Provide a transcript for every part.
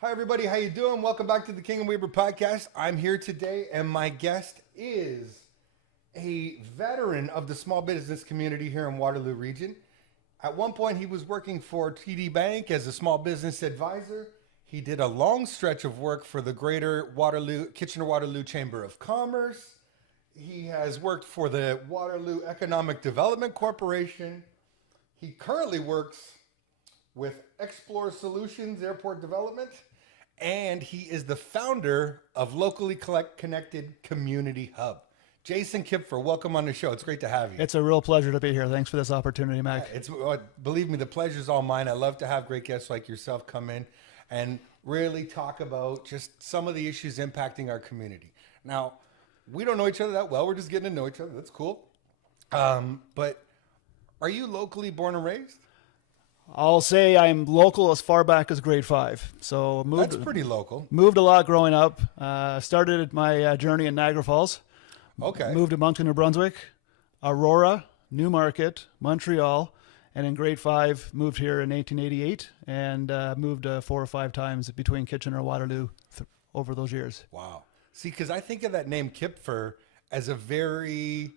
Hi everybody, how you doing? Welcome back to the King and Weaver podcast. I'm here today and my guest is a veteran of the small business community here in Waterloo region. At one point he was working for TD Bank as a small business advisor. He did a long stretch of work for the Greater Kitchener-Waterloo Chamber of Commerce. He has worked for the Waterloo Economic Development Corporation. He currently works with Explore Solutions Airport Development, and he is the founder of Locally Connected Community Hub. Jason Kipfer, welcome on the show. It's great to have you. It's a real pleasure to be here. Thanks for this opportunity, Mac. Believe me, the pleasure's all mine. I love to have great guests like yourself come in and really talk about just some of the issues impacting our community. Now, we don't know each other that well. We're just getting to know each other. That's cool. But are you locally born and raised? I'll say I'm local as far back as grade 5. So That's pretty local. Moved a lot growing up. Started my journey in Niagara Falls. Okay. Moved to Moncton, New Brunswick, Aurora, Newmarket, Montreal, and in grade 5 moved here in 1888 and moved 4 or 5 times between Kitchener and Waterloo over those years. Wow. See, because I think of that name Kipfer as a very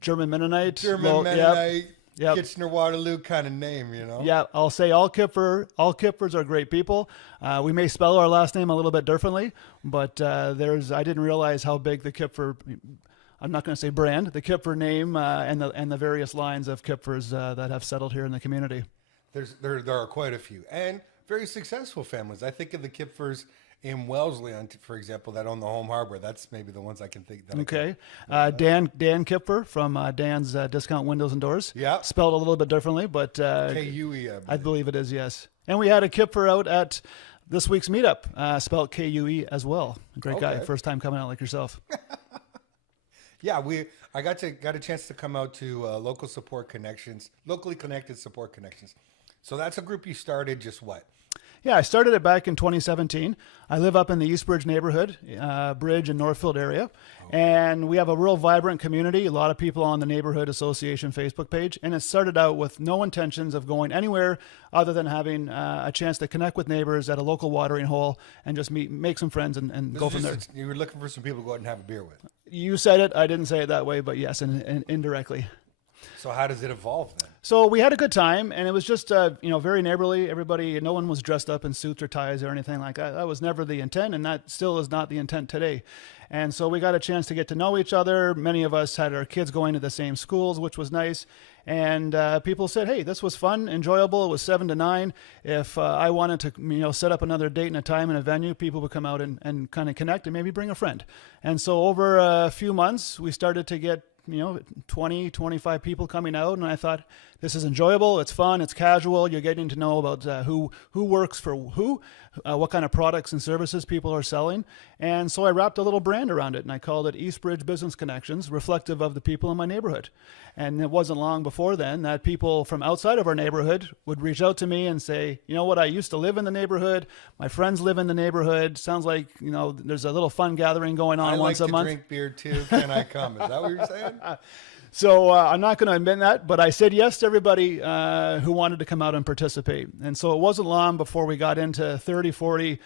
German Mennonite. Yep. Kitchener-Waterloo kind of name, you know? Yeah, I'll say all Kipfers are great people. We may spell our last name a little bit differently, but I didn't realize how big the Kipfer, I'm not going to say brand, the Kipfer name and the various lines of Kipfers that have settled here in the community. There are quite a few, and very successful families. I think of the Kipfers in Wellesley, for example, that own the Home Harbor. That's maybe the ones I can think. Okay. Dan Kipfer from Dan's Discount Windows and Doors. Yeah. Spelled a little bit differently, but K-U-E, I believe it is, yes. And we had a Kipfer out at this week's meetup, spelled K-U-E as well. Great guy, first time coming out like yourself. Yeah, I got a chance to come out to Locally Connected Support Connections. So that's a group you started just what? Yeah, I started it back in 2017. I live up in the Eastbridge neighborhood, Bridge and Northfield area. And we have a real vibrant community, a lot of people on the Neighborhood Association Facebook page. And it started out with no intentions of going anywhere other than having a chance to connect with neighbors at a local watering hole and just make some friends and go from there. You were looking for some people to go out and have a beer with. You said it. I didn't say it that way, but yes, and indirectly. So how does it evolve then? So we had a good time, and it was just very neighborly. Everybody, no one was dressed up in suits or ties or anything like that. That was never the intent, and that still is not the intent today. And so we got a chance to get to know each other. Many of us had our kids going to the same schools, which was nice. And people said, "Hey, this was fun, enjoyable." It was 7 to 9. If I wanted to, set up another date and a time and a venue, people would come out and kind of connect and maybe bring a friend. And so over a few months, we started to get 20, 25 people coming out, and I thought, this is enjoyable, it's fun, it's casual, you're getting to know about who works for who, what kind of products and services people are selling. And so I wrapped a little brand around it, and I called it Eastbridge Business Connections, reflective of the people in my neighborhood. And it wasn't long before then that people from outside of our neighborhood would reach out to me and say, you know what, I used to live in the neighborhood, my friends live in the neighborhood, sounds like there's a little fun gathering going on once a month. I like to drink beer too, can I come? Is that what you're saying? So I'm not going to admit that, but I said yes to everybody who wanted to come out and participate. And so it wasn't long before we got into 30, 40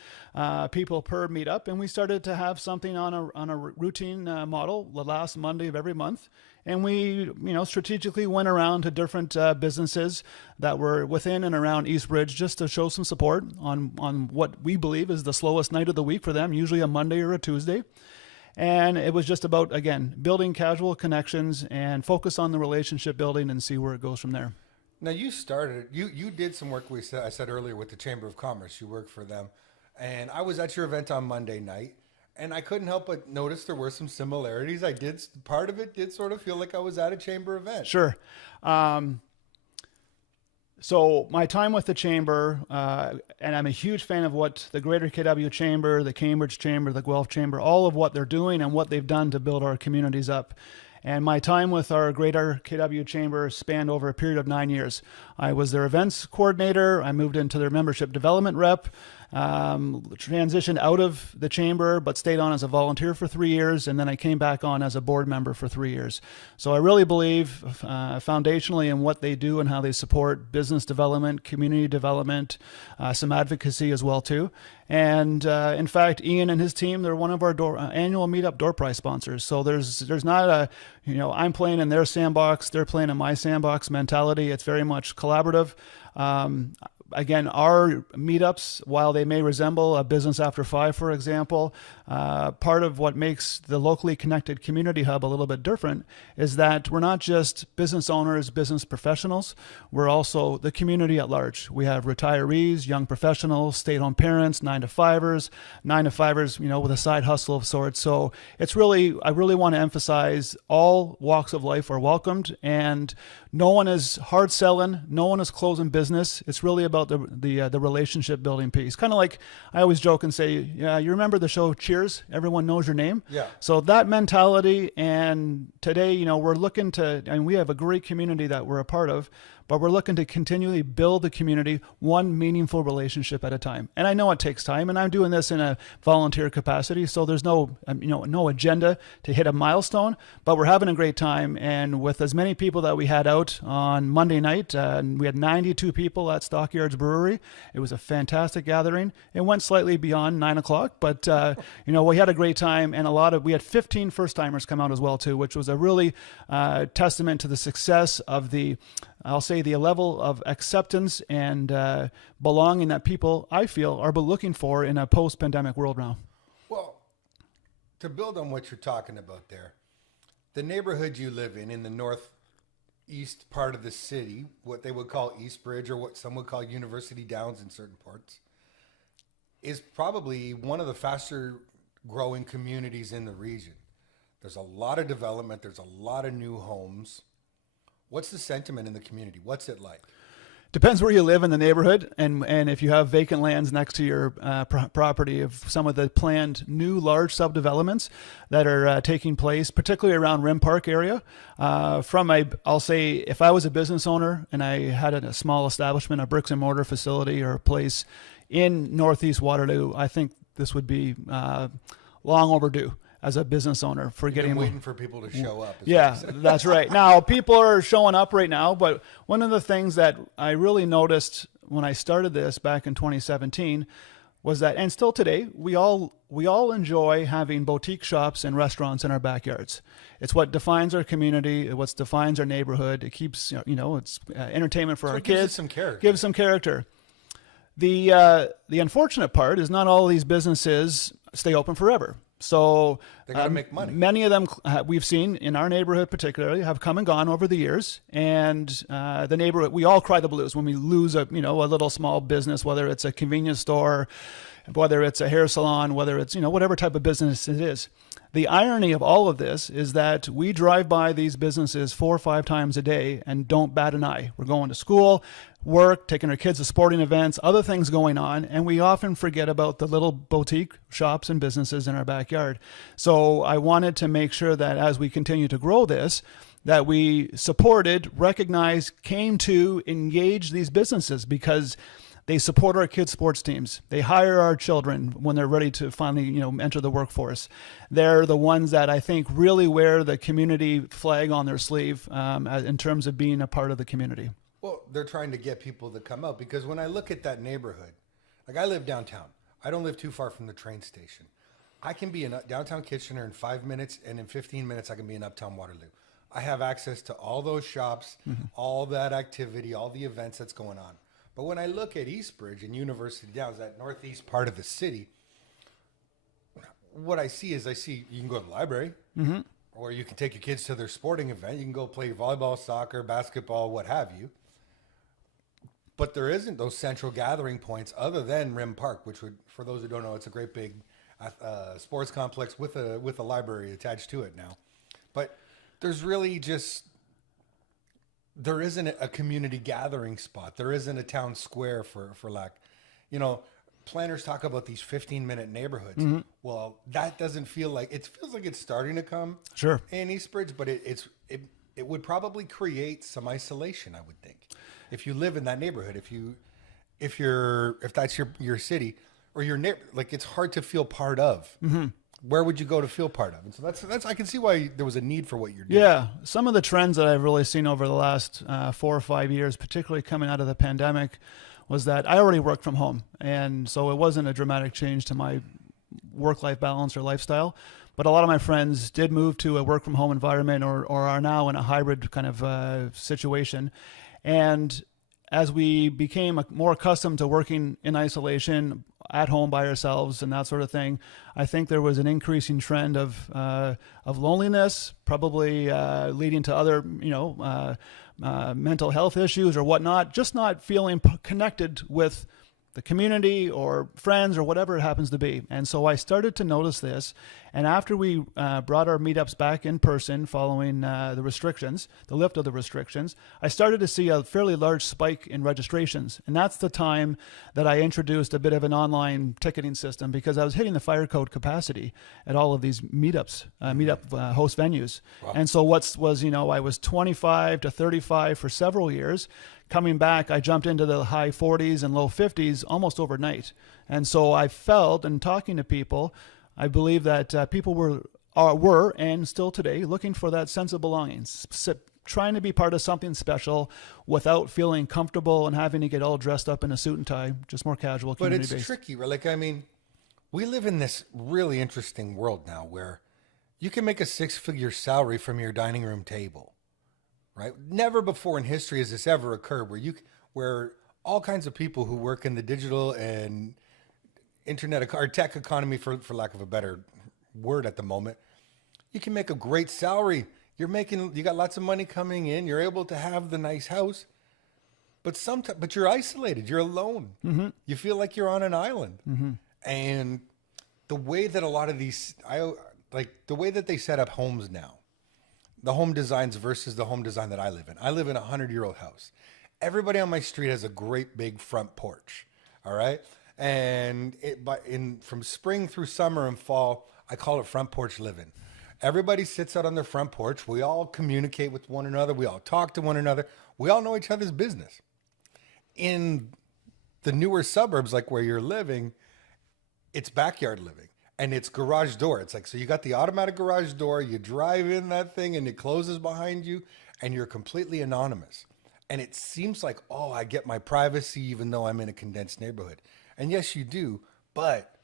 people per meetup, and we started to have something on a routine model the last Monday of every month. And we, strategically went around to different businesses that were within and around Eastbridge just to show some support on what we believe is the slowest night of the week for them, usually a Monday or a Tuesday. And it was just about, again, building casual connections and focus on the relationship building and see where it goes from there. Now you did some work I said earlier with the Chamber of Commerce. You worked for them. And I was at your event on Monday night, and I couldn't help but notice there were some similarities. Part of it did sort of feel like I was at a Chamber event. Sure. So my time with the Chamber, and I'm a huge fan of what the Greater KW Chamber, the Cambridge Chamber, the Guelph Chamber, all of what they're doing and what they've done to build our communities up. And my time with our Greater KW Chamber spanned over a period of 9 years. I was their events coordinator. I moved into their membership development rep. transitioned out of the chamber, but stayed on as a volunteer for 3 years. And then I came back on as a board member for 3 years. So I really believe foundationally in what they do and how they support business development, community development, some advocacy as well too. And in fact, Ian and his team, they're one of our annual meetup door prize sponsors. So there's not a, I'm playing in their sandbox, they're playing in my sandbox mentality. It's very much collaborative. Again, our meetups, while they may resemble a business after 5, for example, part of what makes the locally connected community hub a little bit different is that we're not just business owners, business professionals. We're also the community at large. We have retirees, young professionals, stay-at-home parents, 9-to-5ers, 9-to-5ers, with a side hustle of sorts. So I really want to emphasize all walks of life are welcomed, and no one is hard selling. No one is closing business. It's really about the relationship building piece. Kind of like I always joke and say, yeah, you remember the show Cheers? Everyone knows your name. Yeah. So that mentality, and today, we're looking to, and we have a great community that we're a part of, but we're looking to continually build the community one meaningful relationship at a time. And I know it takes time, and I'm doing this in a volunteer capacity, so there's no agenda to hit a milestone, but we're having a great time. And with as many people that we had out on Monday night, we had 92 people at Stockyards Brewery. It was a fantastic gathering. It went slightly beyond 9 o'clock, but we had a great time, and we had 15 first-timers come out as well too, which was a really testament to the success of the level of acceptance and belonging that people, I feel, are looking for in a post-pandemic world now. Well, to build on what you're talking about there, the neighborhood you live in the northeast part of the city, what they would call East Bridge or what some would call University Downs in certain parts, is probably one of the faster growing communities in the region. There's a lot of development. There's a lot of new homes. What's the sentiment in the community? What's it like? Depends where you live in the neighborhood, and if you have vacant lands next to your property of some of the planned new large subdevelopments that are taking place, particularly around Rim Park area. I'll say if I was a business owner and I had a small establishment, a bricks and mortar facility or a place in Northeast Waterloo, I think this would be long overdue as a business owner for getting waiting for people to show up. Yeah, that's right. Now people are showing up right now, but one of the things that I really noticed when I started this back in 2017 was that, and still today, we all enjoy having boutique shops and restaurants in our backyards. It's what defines our community. It's what defines our neighborhood. It keeps, it's entertainment for our kids. Gives some character. The unfortunate part is not all of these businesses stay open forever. So they got to make money. Many of them we've seen in our neighborhood particularly have come and gone over the years. And the neighborhood, we all cry the blues when we lose a little small business, whether it's a convenience store, whether it's a hair salon, whether it's, whatever type of business it is. The irony of all of this is that we drive by these businesses 4 or 5 times a day and don't bat an eye. We're going to school, work, taking our kids to sporting events, other things going on, and we often forget about the little boutique shops and businesses in our backyard. So I wanted to make sure that as we continue to grow this, that we supported, recognized, came to engage these businesses because they support our kids' sports teams. They hire our children when they're ready to finally, enter the workforce. They're the ones that I think really wear the community flag on their sleeve in terms of being a part of the community. Well, they're trying to get people to come out because when I look at that neighborhood, like I live downtown. I don't live too far from the train station. I can be in downtown Kitchener in 5 minutes, and in 15 minutes I can be in uptown Waterloo. I have access to all those shops, all that activity, all the events that's going on. But when I look at East Bridge and University Downs, that northeast part of the city, what I see you can go to the library, or you can take your kids to their sporting event. You can go play volleyball, soccer, basketball, what have you. But there isn't those central gathering points other than Rim Park, which would, for those who don't know, it's a great big sports complex with a library attached to it now. But there's really there isn't a community gathering spot. There isn't a town square for lack. Planners talk about these 15-minute neighborhoods. Well, that doesn't feel like, it feels like it's starting to come in East Bridge, but it would probably create some isolation, I would think. If you live in that neighborhood, if that's your city, or your neighbor, like it's hard to feel part of. Where would you go to feel part of? And so that's I can see why there was a need for what you're doing. Yeah, some of the trends that I've really seen over the last 4 or 5 years, particularly coming out of the pandemic, was that I already worked from home, and so it wasn't a dramatic change to my work-life balance or lifestyle. But a lot of my friends did move to a work-from-home environment, or are now in a hybrid kind of situation. And as we became more accustomed to working in isolation, at home by ourselves and that sort of thing, I think there was an increasing trend of loneliness, probably leading to other, mental health issues or whatnot, just not feeling connected with the community or friends or whatever it happens to be. And so I started to notice this. And after we brought our meetups back in person following the restrictions, the lift of the restrictions, I started to see a fairly large spike in registrations. And that's the time that I introduced a bit of an online ticketing system, because I was hitting the fire code capacity at all of these meetup host venues. Wow. And so I was 25 to 35 for several years. Coming back, I jumped into the high 40s and low 50s almost overnight. And so I felt, and talking to people, I believe that people were and still today looking for that sense of belonging, trying to be part of something special without feeling comfortable and having to get all dressed up in a suit and tie, just more casual, community-based. But it's tricky, right? Like, I mean, we live in this really interesting world now where you can make a 6-figure salary from your dining room table. Right? Never before in history has this ever occurred where all kinds of people who work in the digital and internet or tech economy, for lack of a better word at the moment, you can make a great salary. You got lots of money coming in. You're able to have the nice house, but you're isolated. You're alone. Mm-hmm. You feel like you're on an island. Mm-hmm. And the way that a lot of these, the way that they set up homes now, the home designs versus the home design that I live in. I live in a 100-year-old house. Everybody on my street has a great big front porch. All right. And from spring through summer and fall, I call it front porch living. Everybody sits out on their front porch. We all communicate with one another. We all talk to one another. We all know each other's business. In the newer suburbs, like where you're living, it's backyard living. And it's garage door. It's like, so you got the automatic garage door, you drive in that thing and it closes behind you and you're completely anonymous. And it seems like, oh, I get my privacy even though I'm in a condensed neighborhood. And yes, you do, but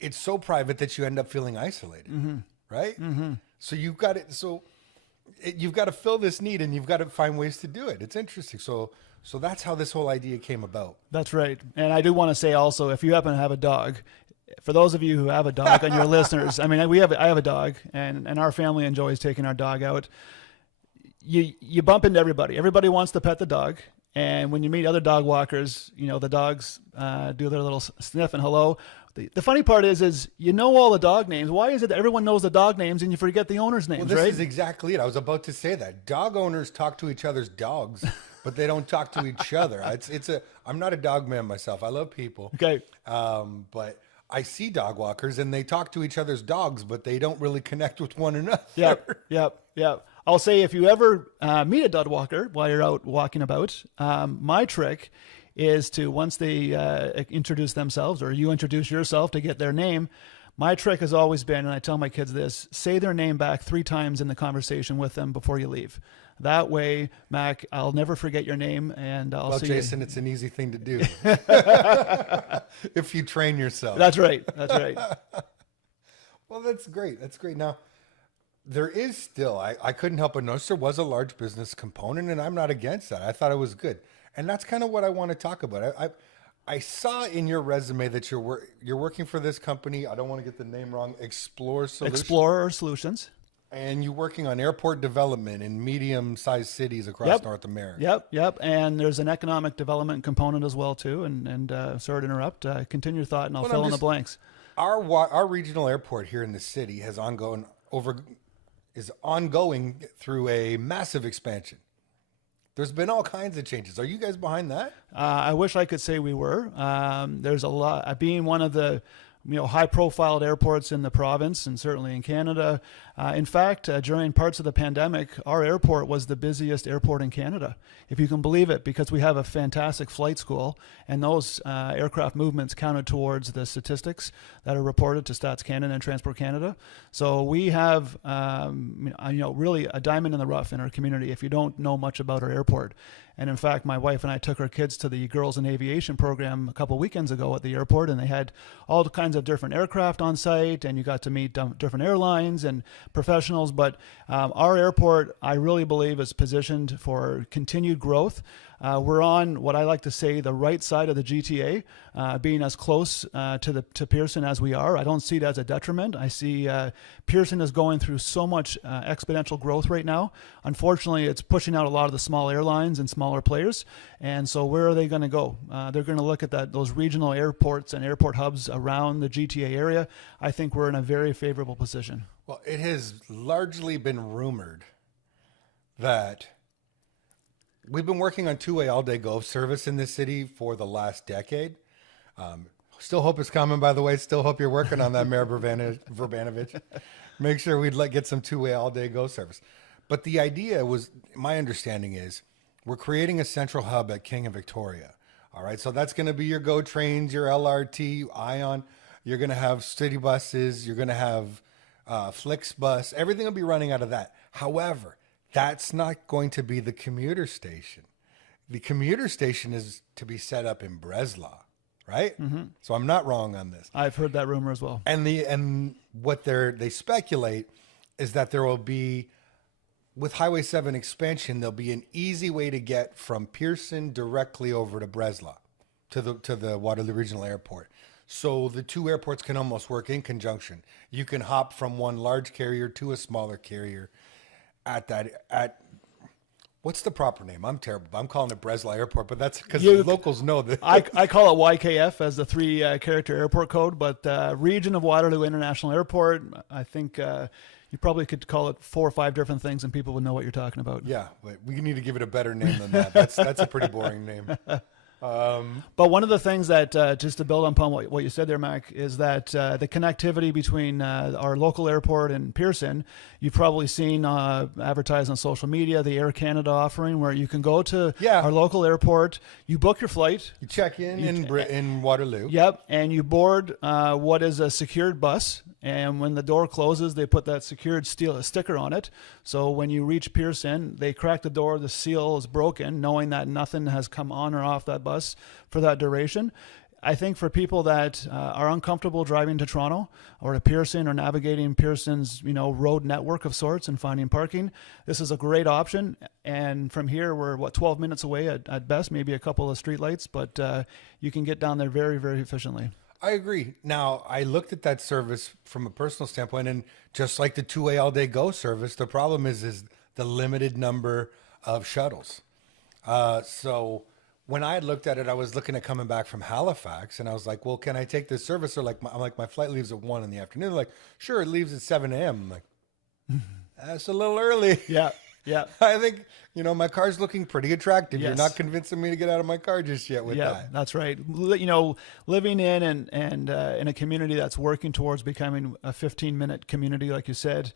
it's so private that you end up feeling isolated, mm-hmm. right? Mm-hmm. So you've got to fill this need and you've got to find ways to do it. It's interesting. So that's how this whole idea came about. That's right. And I do want to say also, if you happen to have a dog, for those of you who have a dog and your listeners, I mean, I have a dog, and our family enjoys taking our dog out. You bump into everybody. Everybody wants to pet the dog, and when you meet other dog walkers, the dogs do their little sniff and hello. The funny part is you know all the dog names. Why is it that everyone knows the dog names and you forget the owners' names? Well, this right? is exactly it. I was about to say that dog owners talk to each other's dogs, but they don't talk to each other. I'm not a dog man myself. I love people. Okay, but I see dog walkers and they talk to each other's dogs, but they don't really connect with one another. Yep. I'll say, if you ever meet a dog walker while you're out walking about, my trick is to, once they introduce themselves or you introduce yourself to get their name, my trick has always been, and I tell my kids this, say their name back 3 times in the conversation with them before you leave. That way, Mac, I'll never forget your name, and I'll see Jason, it's an easy thing to do. If you train yourself. That's right. Well, that's great. Now, there is still, I couldn't help but notice there was a large business component, and I'm not against that. I thought it was good. And that's kind of what I want to talk about. I saw in your resume that you're working for this company. I don't want to get the name wrong. Explorer Solutions. And you're working on airport development in medium-sized cities across North America. Yep. And there's an economic development component as well too. And sorry to interrupt. Continue your thought, and I'll fill in the blanks. Our regional airport here in the city is ongoing through a massive expansion. There's been all kinds of changes. Are you guys behind that? I wish I could say we were. There's a lot. Being one of the high-profile airports in the province and certainly in Canada. In fact, during parts of the pandemic, our airport was the busiest airport in Canada, if you can believe it, because we have a fantastic flight school, and those aircraft movements counted towards the statistics that are reported to Stats Canada and Transport Canada. So we have, really a diamond in the rough in our community if you don't know much about our airport. And in fact, my wife and I took our kids to the Girls in Aviation program a couple weekends ago at the airport, and they had all kinds of different aircraft on site, and you got to meet different airlines and professionals. But our airport, I really believe, is positioned for continued growth. We're on what I like to say the right side of the GTA, being as close to Pearson as we are. I don't see it as a detriment. I see Pearson is going through so much exponential growth right now. Unfortunately, it's pushing out a lot of the small airlines and smaller players. And so where are they going to go? They're going to look at those regional airports and airport hubs around the GTA area. I think we're in a very favorable position. Well, it has largely been rumored that we've been working on two-way all-day go service in this city for the last decade. Still hope it's coming, by the way. Still hope you're working on that, Mayor Verbanovich. Make sure we'd get some two-way all-day go service. But the idea was, my understanding is, we're creating a central hub at King and Victoria. All right, so that's going to be your GO trains, your LRT, Ion. You're going to have city buses. You're going to have Flixbus. Everything will be running out of that. However, that's not going to be the commuter station. The commuter station is to be set up in Breslau, right? Mm-hmm. So I'm not wrong on this. I've heard that rumor as well. And what they speculate is that there will be, with Highway 7 expansion, there'll be an easy way to get from Pearson directly over to Breslau, to the Waterloo Regional Airport. So the two airports can almost work in conjunction. You can hop from one large carrier to a smaller carrier at what's the proper name? I'm terrible. I'm calling it Breslau Airport, but that's because the locals know that. I call it YKF as the three character airport code, but Region of Waterloo International Airport, I think you probably could call it 4 or 5 different things and people would know what you're talking about. Yeah, but we need to give it a better name than that. That's a pretty boring name. But one of the things that, just to build upon what you said there, Mac, is that the connectivity between our local airport and Pearson, you've probably seen advertised on social media, the Air Canada offering, where you can go to our local airport, you book your flight. You check in Waterloo. Yep, and you board what is a secured bus. And when the door closes, they put that secured steel sticker on it. So when you reach Pearson, they crack the door, the seal is broken, knowing that nothing has come on or off that bus for that duration. I think for people that are uncomfortable driving to Toronto or to Pearson or navigating Pearson's road network of sorts and finding parking, this is a great option. And from here, we're 12 minutes away at best, maybe a couple of streetlights, but you can get down there very, very efficiently. I agree. Now, I looked at that service from a personal standpoint, and just like the two-way all-day go service, the problem is the limited number of shuttles. So when I had looked at it, I was looking at coming back from Halifax, and I was like, well, can I take this service? Or I'm like, my flight leaves at 1 in the afternoon. They're like, sure, it leaves at 7 a.m. I'm like, that's a little early. Yeah. Yeah. I think, my car's looking pretty attractive. Yes. You're not convincing me to get out of my car just yet with that. Yeah, that's right. Living in and in a community that's working towards becoming a 15-minute community, like you said,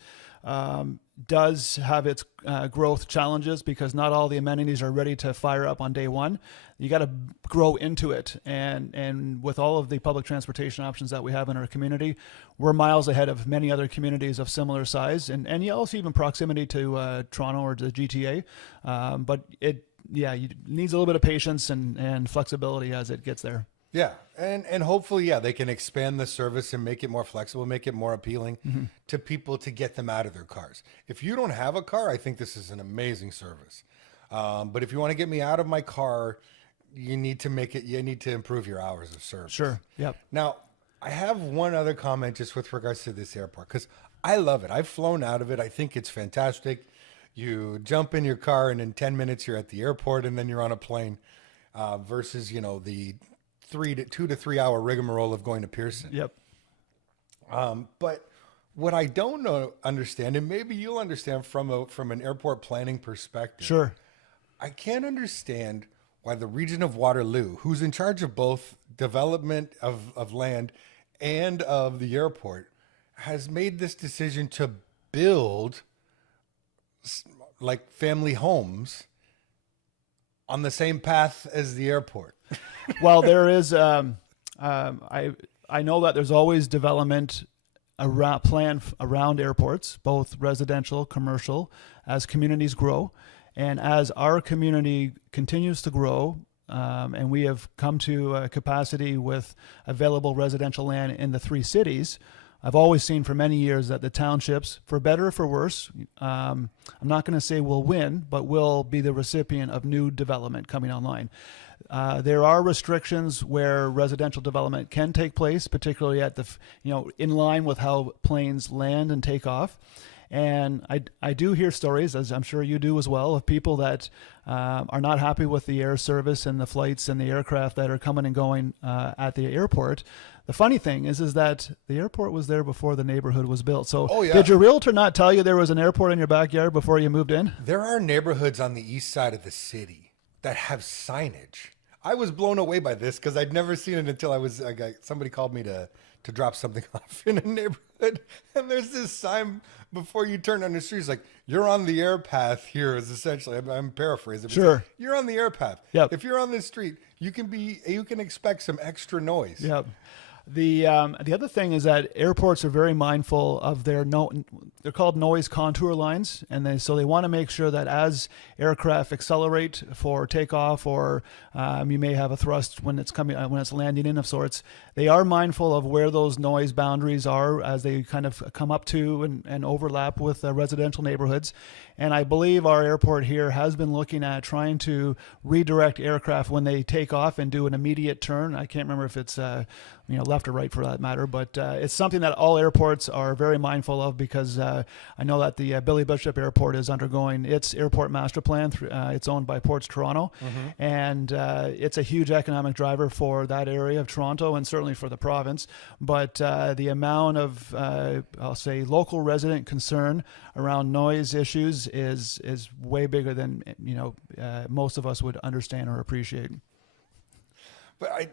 does have its growth challenges because not all the amenities are ready to fire up on day one. You got to grow into it. And with all of the public transportation options that we have in our community, we're miles ahead of many other communities of similar size. And also even proximity to Toronto or the GTA. But it needs a little bit of patience and flexibility as it gets there. Yeah. And hopefully, they can expand the service and make it more flexible, make it more appealing to people to get them out of their cars. If you don't have a car, I think this is an amazing service. But if you want to get me out of my car, you need to improve your hours of service. Sure. Yep. Now, I have one other comment just with regards to this airport, because I love it. I've flown out of it. I think it's fantastic. You jump in your car and in 10 minutes you're at the airport and then you're on a plane versus, the 2 to 3 hour rigmarole of going to Pearson. Yep. But what I don't understand, and maybe you'll understand from an airport planning perspective. Sure. I can't understand why the region of Waterloo, who's in charge of both development of land and of the airport has made this decision to build like family homes on the same path as the airport. Well, there is. I know that there's always development around airports, both residential, commercial, as communities grow, and as our community continues to grow. And we have come to a capacity with available residential land in the 3 cities. I've always seen for many years that the townships, for better or for worse, I'm not going to say will win, but will be the recipient of new development coming online. There are restrictions where residential development can take place, particularly at in line with how planes land and take off. And I do hear stories, as I'm sure you do as well, of people that are not happy with the air service and the flights and the aircraft that are coming and going at the airport. The funny thing is that the airport was there before the neighborhood was built. So Did your realtor not tell you there was an airport in your backyard before you moved in? There are neighborhoods on the east side of the city that have signage. I was blown away by this because I'd never seen it until somebody called me to drop something off in a neighborhood. And there's this sign before you turn on the street. It's like, you're on the air path here is essentially, I'm paraphrasing. Sure. Like, you're on the air path. Yep. If you're on this street, you can expect some extra noise. Yep. The other thing is that airports are very mindful of they're called noise contour lines, and they want to make sure that as aircraft accelerate for takeoff, or you may have a thrust when it's landing in of sorts, they are mindful of where those noise boundaries are as they kind of come up to and overlap with residential neighborhoods. And I believe our airport here has been looking at trying to redirect aircraft when they take off and do an immediate turn. I can't remember if it's left or right for that matter, but it's something that all airports are very mindful of, because I know that the Billy Bishop Airport is undergoing its airport master plan. It's owned by Ports Toronto, and it's a huge economic driver for that area of Toronto and certainly for the province. But the amount of, I'll say, local resident concern around noise issues is way bigger than most of us would understand or appreciate. But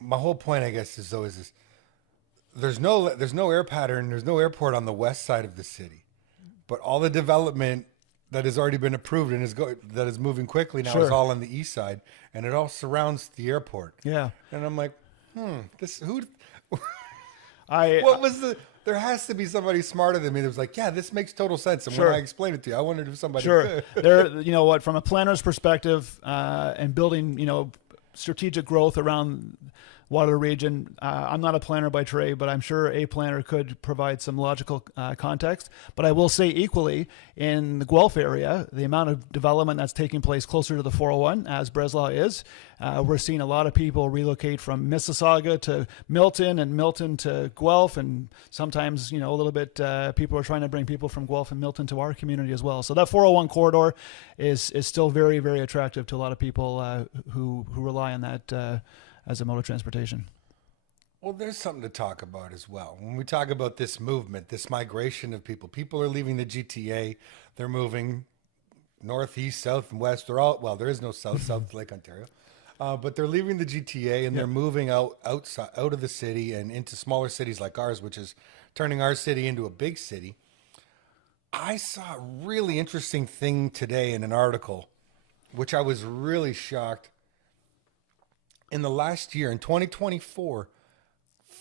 my whole point, I guess, is there's no air pattern, there's no airport on the west side of the city, but all the development that has already been approved and that is moving quickly now is all on the east side, and it all surrounds the airport. Yeah, and I'm like, what was the? There has to be somebody smarter than me that was like, yeah, this makes total sense. And when I explained it to you, I wondered if somebody could. There, from a planner's perspective, and building, strategic growth around Waterloo region. I'm not a planner by trade, but I'm sure a planner could provide some logical context. But I will say equally, in the Guelph area, the amount of development that's taking place closer to the 401, as Breslau is, we're seeing a lot of people relocate from Mississauga to Milton and Milton to Guelph. And sometimes, a little bit, people are trying to bring people from Guelph and Milton to our community as well. So that 401 corridor is still very, very attractive to a lot of people who rely on that as a mode of transportation. Well, there's something to talk about as well. When we talk about this movement, this migration of people are leaving the GTA. They're moving north, east, south, and west. There is no south Lake Ontario. But they're leaving the GTA and they're moving out of the city and into smaller cities like ours, which is turning our city into a big city. I saw a really interesting thing today in an article, which I was really shocked. In the last year, in 2024,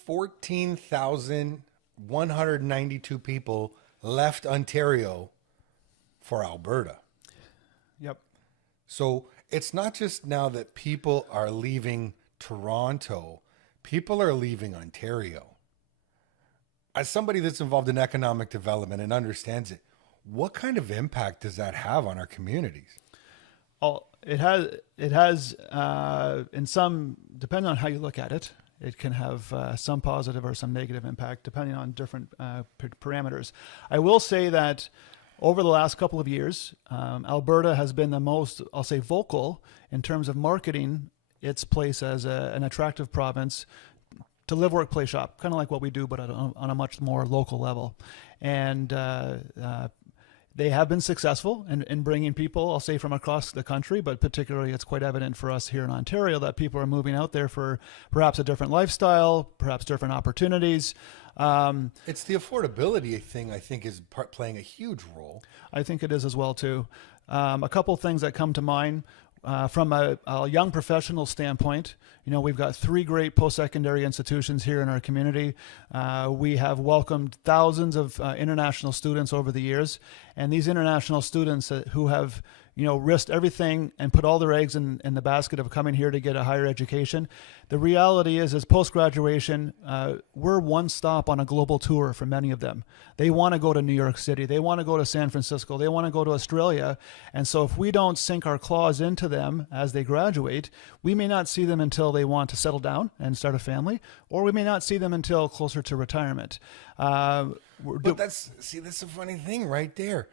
14,192 people left Ontario for Alberta. Yep. So it's not just now that people are leaving Toronto, people are leaving Ontario. As somebody that's involved in economic development and understands it, what kind of impact does that have on our communities? It has in some, depending on how you look at it, it can have some positive or some negative impact depending on different parameters. I will say that over the last couple of years, Alberta has been the most, I'll say, vocal in terms of marketing its place as an attractive province to live, work, play, shop, kind of like what we do, but on a much more local level. And they have been successful in bringing people, I'll say, from across the country, but particularly it's quite evident for us here in Ontario that people are moving out there for perhaps a different lifestyle, perhaps different opportunities. It's the affordability thing, I think, is playing a huge role. I think it is as well, too. A couple of things that come to mind. From a young professional standpoint, we've got 3 great post-secondary institutions here in our community. We have welcomed thousands of international students over the years, and these international students who have risked everything and put all their eggs in the basket of coming here to get a higher education. The reality is post-graduation, we're one stop on a global tour for many of them. They want to go to New York City. They want to go to San Francisco. They want to go to Australia. And so if we don't sink our claws into them as they graduate, we may not see them until they want to settle down and start a family, or we may not see them until closer to retirement. But that's a funny thing right there.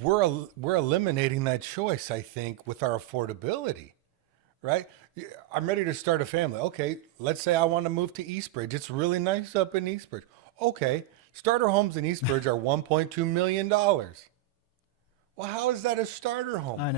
We're eliminating that choice, I think, with our affordability, right? I'm ready to start a family. Okay, let's say I want to move to Eastbridge. It's really nice up in Eastbridge. Okay, starter homes in Eastbridge are $1.2 million. Well, how is that a starter home? I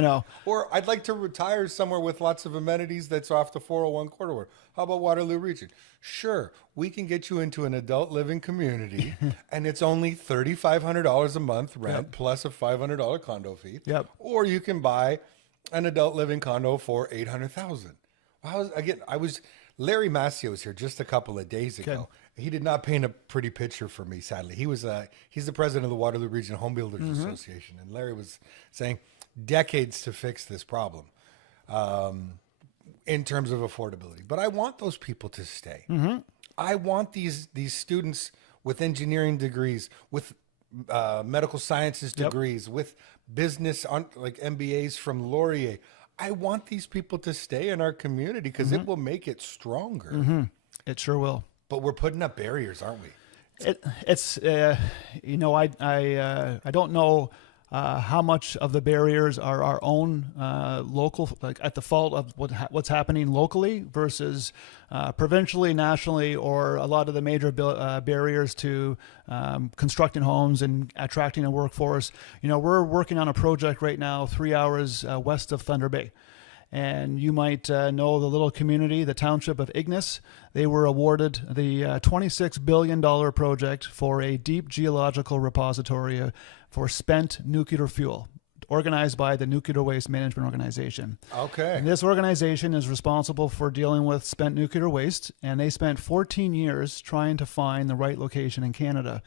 know. Or I'd like to retire somewhere with lots of amenities that's off the 401 corridor. How about Waterloo Region? Sure, we can get you into an adult living community, and it's only $3,500 a month rent plus a $500 condo fee. Yep. Or you can buy an adult living condo for $800,000. Larry Massio was here just a couple of days ago. Okay. He did not paint a pretty picture for me, sadly. He's the president of the Waterloo Region Home Builders Association, and Larry was saying decades to fix this problem. In terms of affordability. But I want those people to stay. I want these students with engineering degrees, with medical sciences degrees, with business like MBAs from Laurier. I want these people to stay in our community because it will make it stronger. It sure will. But we're putting up barriers, aren't we? It's I don't know how much of the barriers are our own local, like at the fault of what's happening locally versus provincially, nationally, or a lot of the major barriers to constructing homes and attracting a workforce. We're working on a project right now 3 hours west of Thunder Bay. And you might know the little community, the township of Ignis. They were awarded the $26 billion project for a deep geological repository for spent nuclear fuel, organized by the Nuclear Waste Management Organization. Okay. And this organization is responsible for dealing with spent nuclear waste, and they spent 14 years trying to find the right location in Canada.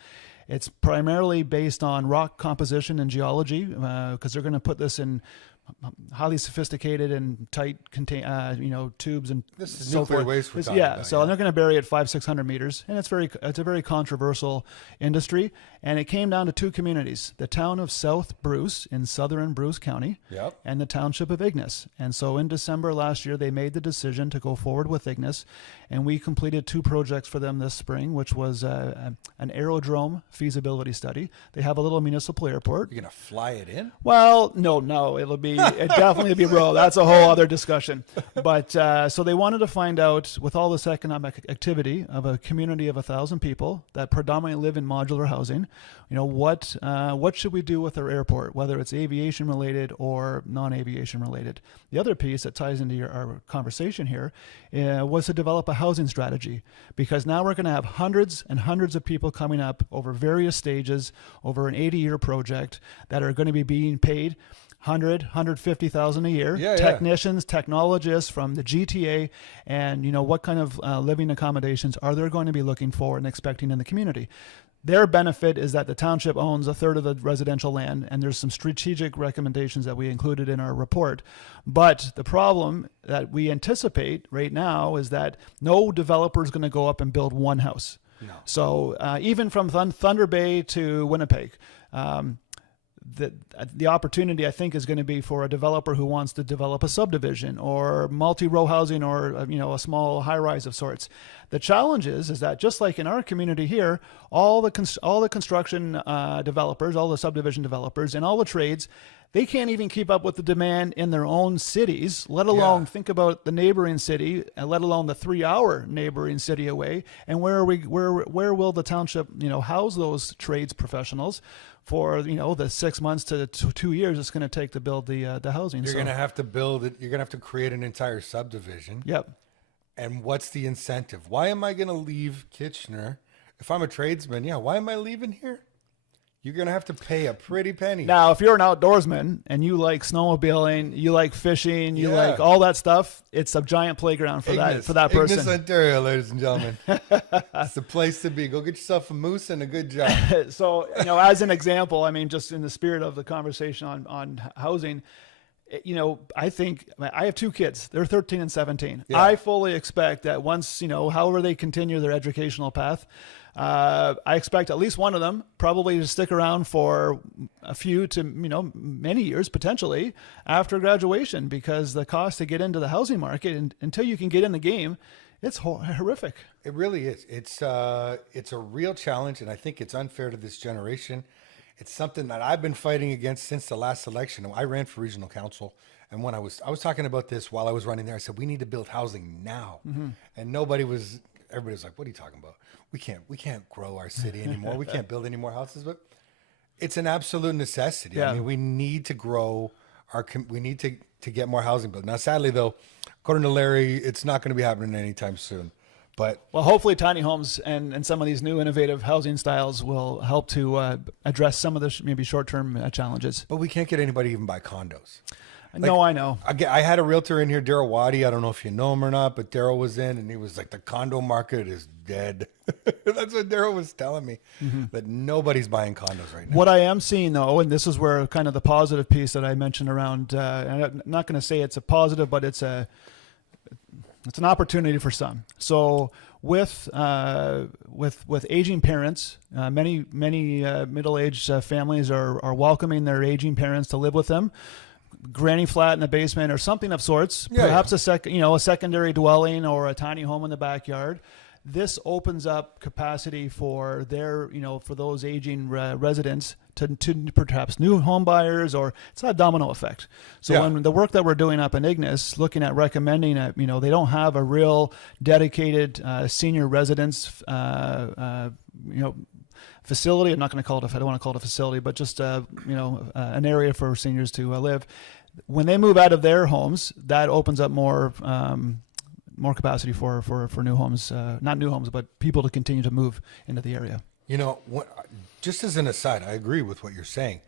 It's primarily based on rock composition and geology, because they're going to put this in highly sophisticated and tight tubes and this is so nuclear forth. waste we're talking about, so they're going to bury it 500-600 meters, and it's a very controversial industry. And it came down to 2 communities: the town of South Bruce in southern Bruce County, and the township of Ignis. And so in December last year, they made the decision to go forward with Ignis, and we completed 2 projects for them this spring, which was an aerodrome feasibility study. They have a little municipal airport. You're gonna fly it in? Well, no, it'd definitely be rural. That's a whole other discussion. But so they wanted to find out, with all this economic activity of a community of 1,000 people that predominantly live in modular housing, what should we do with our airport, whether it's aviation related or non-aviation related? The other piece that ties into our conversation here was to develop a housing strategy, because now we're going to have hundreds and hundreds of people coming up over various stages over an 80-year project that are going to be being paid $150,000 a year. Technicians, technologists from the GTA, and what kind of living accommodations are they going to be looking for and expecting in the community? Their benefit is that the township owns a third of the residential land, and there's some strategic recommendations that we included in our report. But the problem that we anticipate right now is that no developer is going to go up and build one house. No. So even from Thunder Bay to Winnipeg, the opportunity, I think, is going to be for a developer who wants to develop a subdivision or multi-row housing, or a small high-rise of sorts. The challenge is that, just like in our community here, all the construction developers, all the subdivision developers, and all the trades, they can't even keep up with the demand in their own cities, let alone think about the neighboring city, and let alone the 3-hour neighboring city away. And where will the township, house those trades professionals for, the 6 months to 2 years it's going to take to build the housing? You're going to have to build it. You're going to have to create an entire subdivision. Yep. And what's the incentive? Why am I going to leave Kitchener? If I'm a tradesman, why am I leaving here? You're going to have to pay a pretty penny. Now, if you're an outdoorsman and you like snowmobiling, you like fishing, you like all that stuff, it's a giant playground for that person. Ignis, Ontario, ladies and gentlemen. It's the place to be. Go get yourself a moose and a good job. So, as an example, I mean, just in the spirit of the conversation on housing, I think I have 2 kids. They're 13 and 17. Yeah. I fully expect that once, however they continue their educational path, I expect at least one of them probably to stick around for a few to, many years potentially after graduation, because the cost to get into the housing market and until you can get in the game, it's horrific. It really is. It's a real challenge, and I think it's unfair to this generation. It's something that I've been fighting against since the last election. I ran for regional council, and when I was talking about this while I was running there, I said we need to build housing now, and everybody was like, "What are you talking about? We can't grow our city anymore. We can't build any more houses." But it's an absolute necessity. Yeah. I mean, we need to grow we need to get more housing built. Now, sadly, though, according to Larry, it's not going to be happening anytime soon. But hopefully tiny homes and some of these new innovative housing styles will help to address some of the maybe short-term challenges. But we can't get anybody even buy condos. No, I know. I had a realtor in here, Daryl Waddy. I don't know if you know him or not, but Daryl was in, and he was like, the condo market is dead. That's what Daryl was telling me, that nobody's buying condos right now. What I am seeing, though, and this is where kind of the positive piece that I mentioned around, and I'm not going to say it's a positive, but it's an opportunity for some. So with aging parents, many middle-aged families are welcoming their aging parents to live with them. Granny flat in the basement or something of sorts, perhaps a secondary dwelling or a tiny home in the backyard. This opens up capacity for for those aging residents to perhaps new home buyers, or it's not a domino effect. So when the work that we're doing up in Ignis, looking at recommending they don't have a real dedicated senior residence facility. I'm not going to call it. I don't want to call it a facility, but just an area for seniors to live. When they move out of their homes, that opens up more capacity for new homes, not new homes, but people to continue to move into the area. Just as an aside, I agree with what you're saying.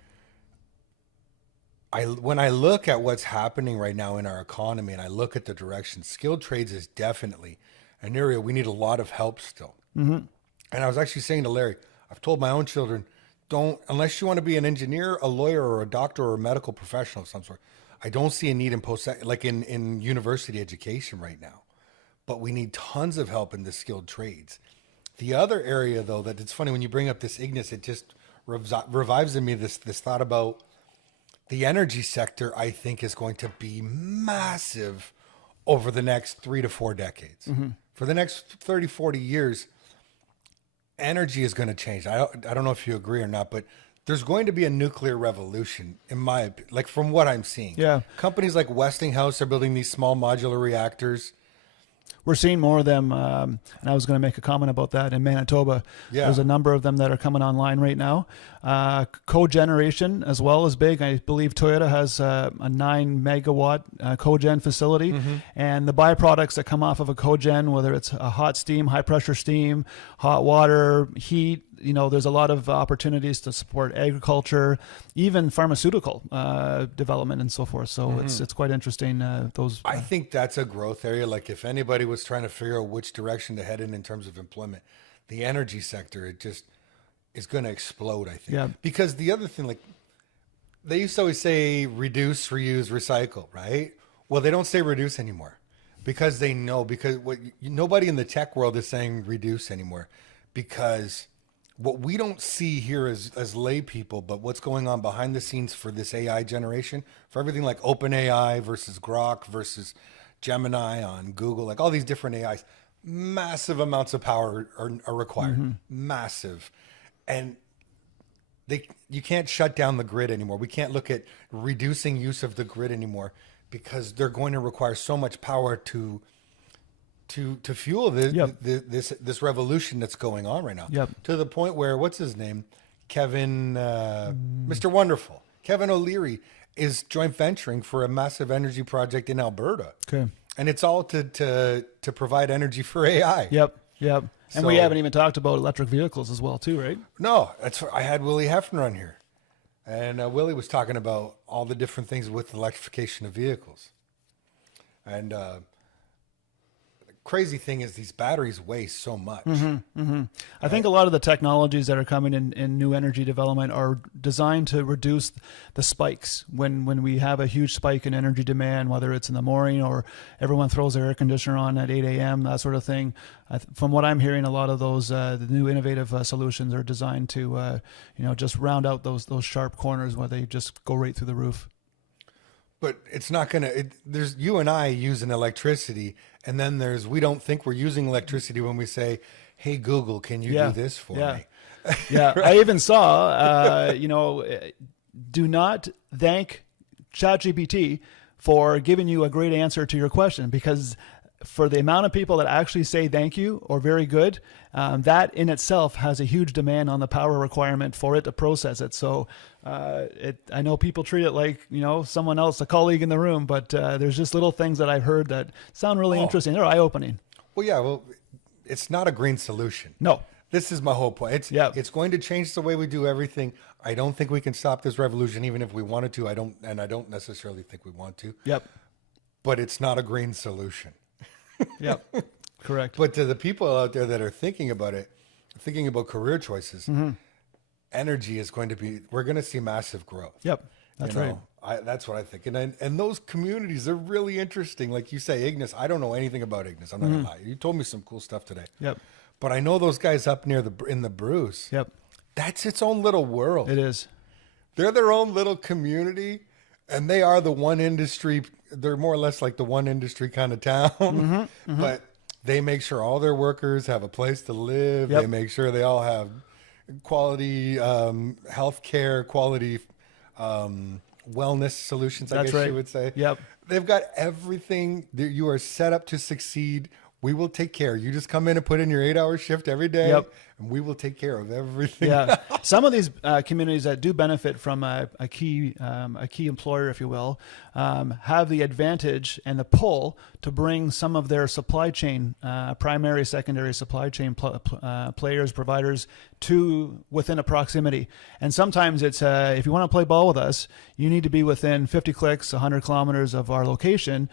When I look at what's happening right now in our economy, and I look at the direction, skilled trades is definitely an area we need a lot of help still. Mm-hmm. And I was actually saying to Larry, I've told my own children, unless you want to be an engineer, a lawyer, or a doctor, or a medical professional of some sort, I don't see a need in university education right now. But we need tons of help in the skilled trades. The other area, though, that it's funny when you bring up this Ignis, it just revives in me this thought about the energy sector. I think is going to be massive over the next 3 to 4 decades. Mm-hmm. For the next 30, 40 years, energy is going to change. I don't know if you agree or not, but there's going to be a nuclear revolution, in my opinion, like from what I'm seeing. Yeah. Companies like Westinghouse are building these small modular reactors. We're seeing more of them, and I was going to make a comment about that in Manitoba. Yeah. There's a number of them that are coming online right now. Cogeneration as well is big. I believe Toyota has a 9 megawatt cogen facility, and the byproducts that come off of a cogen, whether it's a hot steam, high pressure steam, hot water, heat, there's a lot of opportunities to support agriculture, even pharmaceutical development and so forth. So it's quite interesting. I think that's a growth area. Like if anybody was trying to figure out which direction to head in terms of employment, the energy sector, it just is going to explode, I think. Yeah. Because the other thing, like they used to always say reduce, reuse, recycle, right? Well, they don't say reduce anymore because they know, nobody in the tech world is saying reduce anymore, because what we don't see here as lay people, but what's going on behind the scenes for this AI generation, for everything like OpenAI versus Grok versus Gemini on Google, like all these different AIs, massive amounts of power are required, massive. And you can't shut down the grid anymore. We can't look at reducing use of the grid anymore because they're going to require so much power to fuel this revolution that's going on right now. Yep. To the point where, what's his name? Kevin, Mr. Wonderful, Kevin O'Leary is joint venturing for a massive energy project in Alberta. Okay. And it's all to provide energy for AI. Yep. And we So- haven't even talked about electric vehicles as well, too, right? No, I had Willie Hefner on here, and Willie was talking about all the different things with electrification of vehicles. And the crazy thing is these batteries weigh so much. I think a lot of the technologies that are coming in new energy development are designed to reduce the spikes when we have a huge spike in energy demand, whether it's in the morning or everyone throws their air conditioner on at 8 a.m., that sort of thing. From what I'm hearing, a lot of those the new innovative solutions are designed to just round out those sharp corners where they just go right through the roof. But it's not going to, there's you and I using electricity, and then we don't think we're using electricity when we say, hey, Google, can you do this for me? Yeah. I even saw, do not thank ChatGPT for giving you a great answer to your question, because for the amount of people that actually say thank you or very good, that in itself has a huge demand on the power requirement for it to process it. So I know people treat it like, someone else, a colleague in the room, but there's just little things that I've heard that sound really interesting. They're eye-opening. Well, it's not a green solution. No. This is my whole point. It's going to change the way we do everything. I don't think we can stop this revolution, even if we wanted to. I don't necessarily think we want to. Yep. But it's not a green solution. Yep. Correct. But to the people out there that are thinking about it, thinking about career choices, energy is going to be, we're going to see massive growth. Yep. That's right. That's what I think. And those communities are really interesting. Like you say, Ignis, I don't know anything about Ignis. I'm not going to lie. You told me some cool stuff today. Yep. But I know those guys up near in the Bruce. Yep. That's its own little world. It is. They're their own little community, and they are the one industry. They're more or less like the one industry kind of town, but they make sure all their workers have a place to live. Yep. They make sure they all have quality health care, quality wellness solutions, I That's guess right. you would say. Yep. They've got everything. You are set up to succeed. We will take care. You just come in and put in your 8-hour shift every day, and we will take care of everything. Yeah. Some of these communities that do benefit from a key employer, if you will, have the advantage and the pull to bring some of their supply chain, primary, secondary supply chain players, providers to within a proximity. And sometimes it's, if you want to play ball with us, you need to be within 50 clicks, 100 kilometers of our location,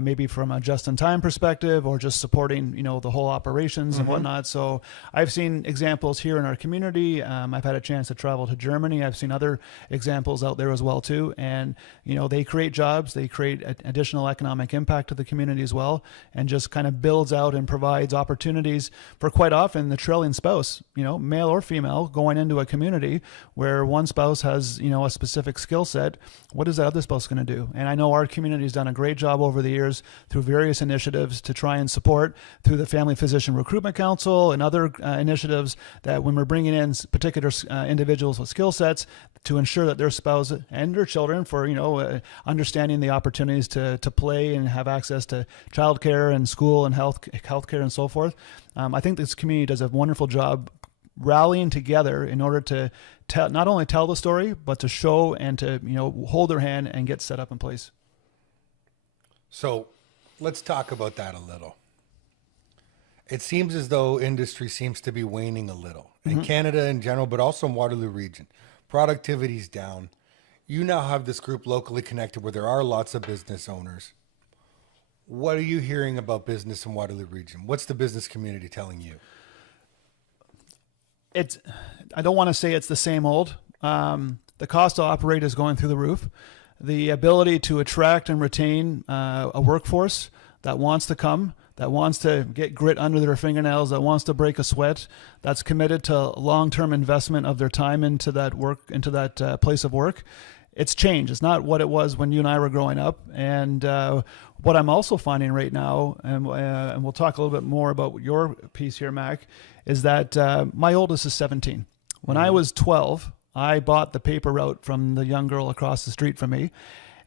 maybe from a just-in-time perspective or just supporting, the whole operations and whatnot. So I've seen examples here in our community. I've had a chance to travel to Germany. I've seen other examples out there as well too. And, they create jobs, they create additional economic impact to the community as well, and just kind of builds out and provides opportunities for quite often the trailing spouse, male or female, going into a community where one spouse has, a specific skill set. What is that other spouse going to do? And I know our community has done a great job over the years through various initiatives to try and support through the Family Physician Recruitment Council and other initiatives that when we're bringing in particular individuals with skill sets to ensure that their spouse and their children for, understanding the opportunities to play and have access to childcare and school and healthcare and so forth. I think this community does a wonderful job rallying together in order to not only tell the story, but to show and to, hold their hand and get set up in place. So let's talk about that a little. It seems as though industry seems to be waning a little in Canada in general, but also in Waterloo region. Productivity's down. You now have this group locally connected where there are lots of business owners. What are you hearing about business in Waterloo region? What's the business community telling you? I don't want to say it's the same old. The cost to operate is going through the roof. The ability to attract and retain a workforce that wants to come, that wants to get grit under their fingernails, that wants to break a sweat, that's committed to long-term investment of their time into that work, into that place of work. It's changed. It's not what it was when you and I were growing up. And what I'm also finding right now, and we'll talk a little bit more about your piece here, Mac, is that my oldest is 17. When I was 12, I bought the paper route from the young girl across the street from me.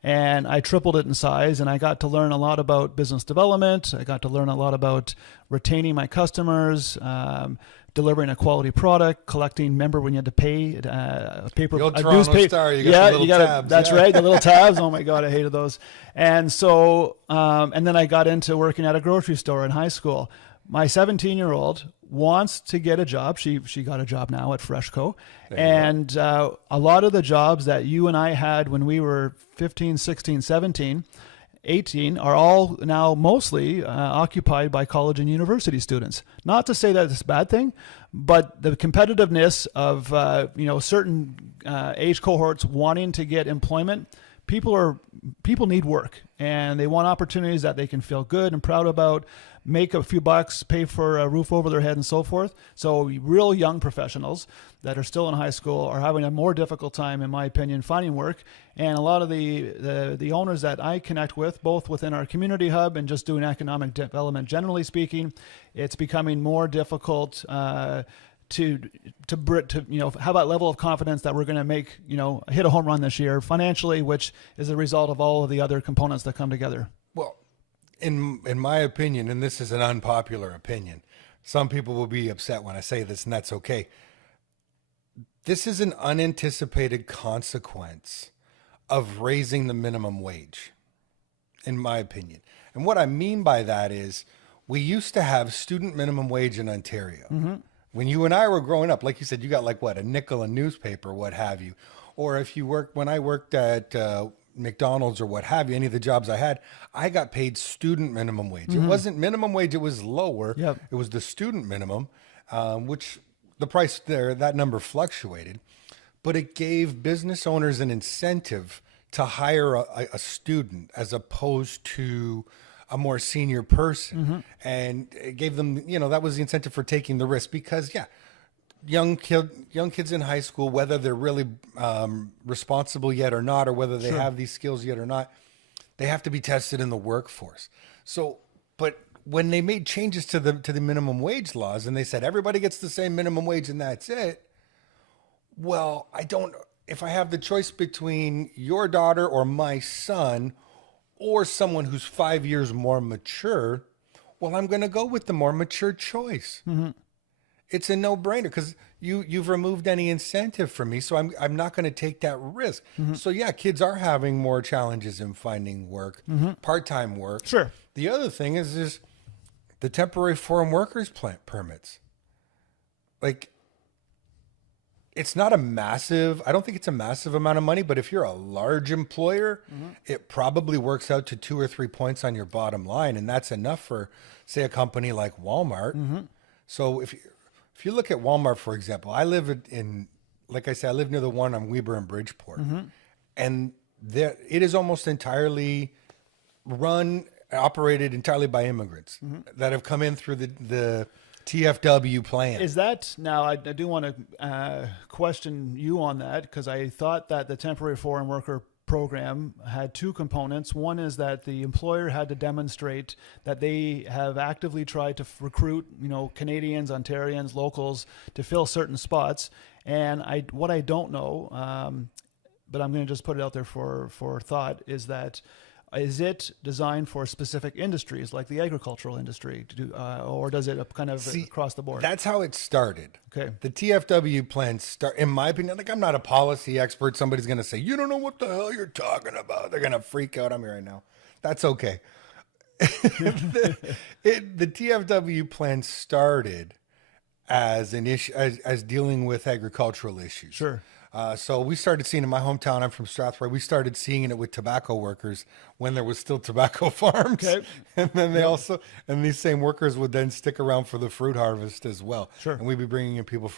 And I tripled it in size, and I got to learn a lot about business development. I got to learn a lot about retaining my customers, delivering a quality product, collecting. Remember when you had to pay a paper, The old a Toronto newspaper? Star, you got the little tabs. That's yeah. right, the little tabs. Oh my God, I hated those. And so, and then I got into working at a grocery store in high school. My 17-year-old wants to get a job. She got a job now at Freshco. And a lot of the jobs that you and I had when we were 15, 16, 17, 18 are all now mostly occupied by college and university students. Not to say that it's a bad thing, but the competitiveness of certain age cohorts wanting to get employment, people need work, and they want opportunities that they can feel good and proud about, make a few bucks, pay for a roof over their head, and so forth. So real young professionals that are still in high school are having a more difficult time, in my opinion, finding work. And a lot of the owners that I connect with, both within our community hub and just doing economic development, generally speaking, it's becoming more difficult to have that level of confidence that we're going to hit a home run this year financially, which is a result of all of the other components that come together. Well, in my opinion, and this is an unpopular opinion, some people will be upset when I say this, and that's okay. This is an unanticipated consequence of raising the minimum wage, in my opinion. And what I mean by that is we used to have student minimum wage in Ontario. Mm-hmm. When you and I were growing up, like you said, you got like what, a nickel a newspaper, what have you. Or if you worked, when I worked at McDonald's or what have you, any of the jobs I had, I got paid student minimum wage. Mm-hmm. It wasn't minimum wage, it was lower. Yep. It was the student minimum, which the price there, that number fluctuated. But it gave business owners an incentive to hire a student as opposed to a more senior person. Mm-hmm. And it gave them, that was the incentive for taking the risk because, young kids in high school, whether they're really responsible yet or not, or whether they have these skills yet or not, they have to be tested in the workforce. So, but when they made changes to the minimum wage laws and they said everybody gets the same minimum wage and that's it, well, if I have the choice between your daughter or my son or someone who's 5 years more mature, well, I'm going to go with the more mature choice. Mm-hmm. It's a no-brainer because you've removed any incentive from me, so I'm not going to take that risk. Mm-hmm. So kids are having more challenges in finding work, mm-hmm. part-time work. Sure. The other thing is the temporary foreign workers permits. Like, it's not a massive, I don't think it's a massive amount of money, but if you're a large employer, mm-hmm. it probably works out to 2 or 3 points on your bottom line. And that's enough for, say, a company like Walmart. Mm-hmm. So if you look at Walmart, for example, I live like I said, I live near the one on Weber and Bridgeport. Mm-hmm. And it is almost entirely operated entirely by immigrants mm-hmm. that have come in through the TFW plan. Is that, now I do want to question you on that because I thought that the temporary foreign worker program had two components. One is that the employer had to demonstrate that they have actively tried to recruit, Canadians, Ontarians, locals to fill certain spots. And what I don't know, but I'm going to just put it out there for thought, is that is it designed for specific industries like the agricultural industry to do, or does it kind of across the board? That's how it started. Okay. The TFW plan in my opinion, like I'm not a policy expert. Somebody's going to say, you don't know what the hell you're talking about. They're going to freak out on me right now. That's okay. The TFW plan started as an issue, as dealing with agricultural issues. Sure. So we started seeing in my hometown, I'm from Strathroy, we started seeing it with tobacco workers when there was still tobacco farms. Okay. And then and these same workers would then stick around for the fruit harvest as well. Sure. And we'd be bringing in people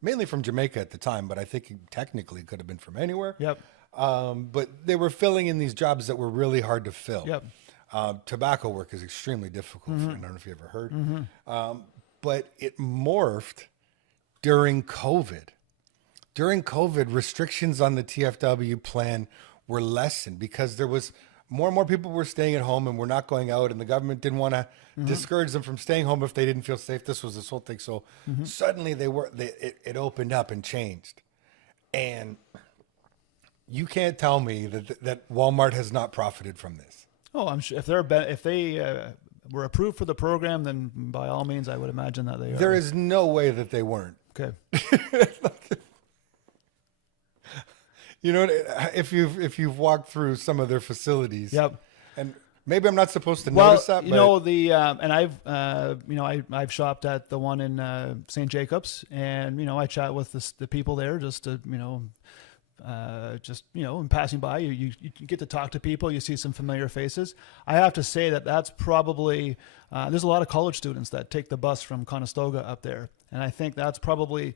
mainly from Jamaica at the time, but I think technically it could have been from anywhere. Yep. But they were filling in these jobs that were really hard to fill. Yep. Tobacco work is extremely difficult. Mm-hmm. I don't know if you ever heard. Mm-hmm. But it morphed during COVID. During COVID, restrictions on the TFW plan were lessened because there was more and more people were staying at home and were not going out, and the government didn't want to mm-hmm. discourage them from staying home if they didn't feel safe. This was this whole thing. So mm-hmm. suddenly it opened up and changed. And you can't tell me that Walmart has not profited from this. Oh, I'm sure if they were approved for the program, then by all means, I would imagine that they are. There is no way that they weren't. Okay. You know, if you've walked through some of their facilities, Yep. and maybe I'm not supposed to notice that. You know, and I've shopped at the one in St. Jacobs, and I chat with the people there just to in passing by, you get to talk to people, you see some familiar faces. I have to say that's probably there's a lot of college students that take the bus from Conestoga up there, and I think that's probably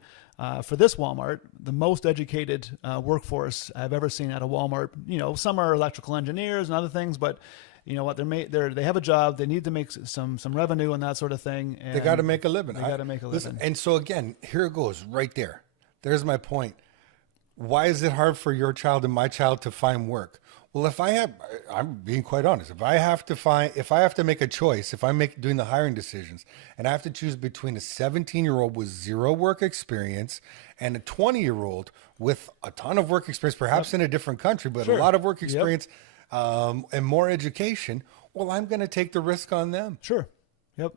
for this Walmart the most educated workforce I've ever seen at a Walmart. Some are electrical engineers and other things, but you know what, they have a job, they need to make some revenue and that sort of thing. And they got to make a living. They got to make a living. And so again, here it goes right there. There's my point. Why is it hard for your child and my child to find work? Well, I'm being quite honest. If I have to make a choice, if I'm doing the hiring decisions and I have to choose between a 17-year-old with zero work experience and a 20-year-old with a ton of work experience, perhaps in a different country, but a lot of work experience, and more education, well, I'm going to take the risk on them. Sure. Yep.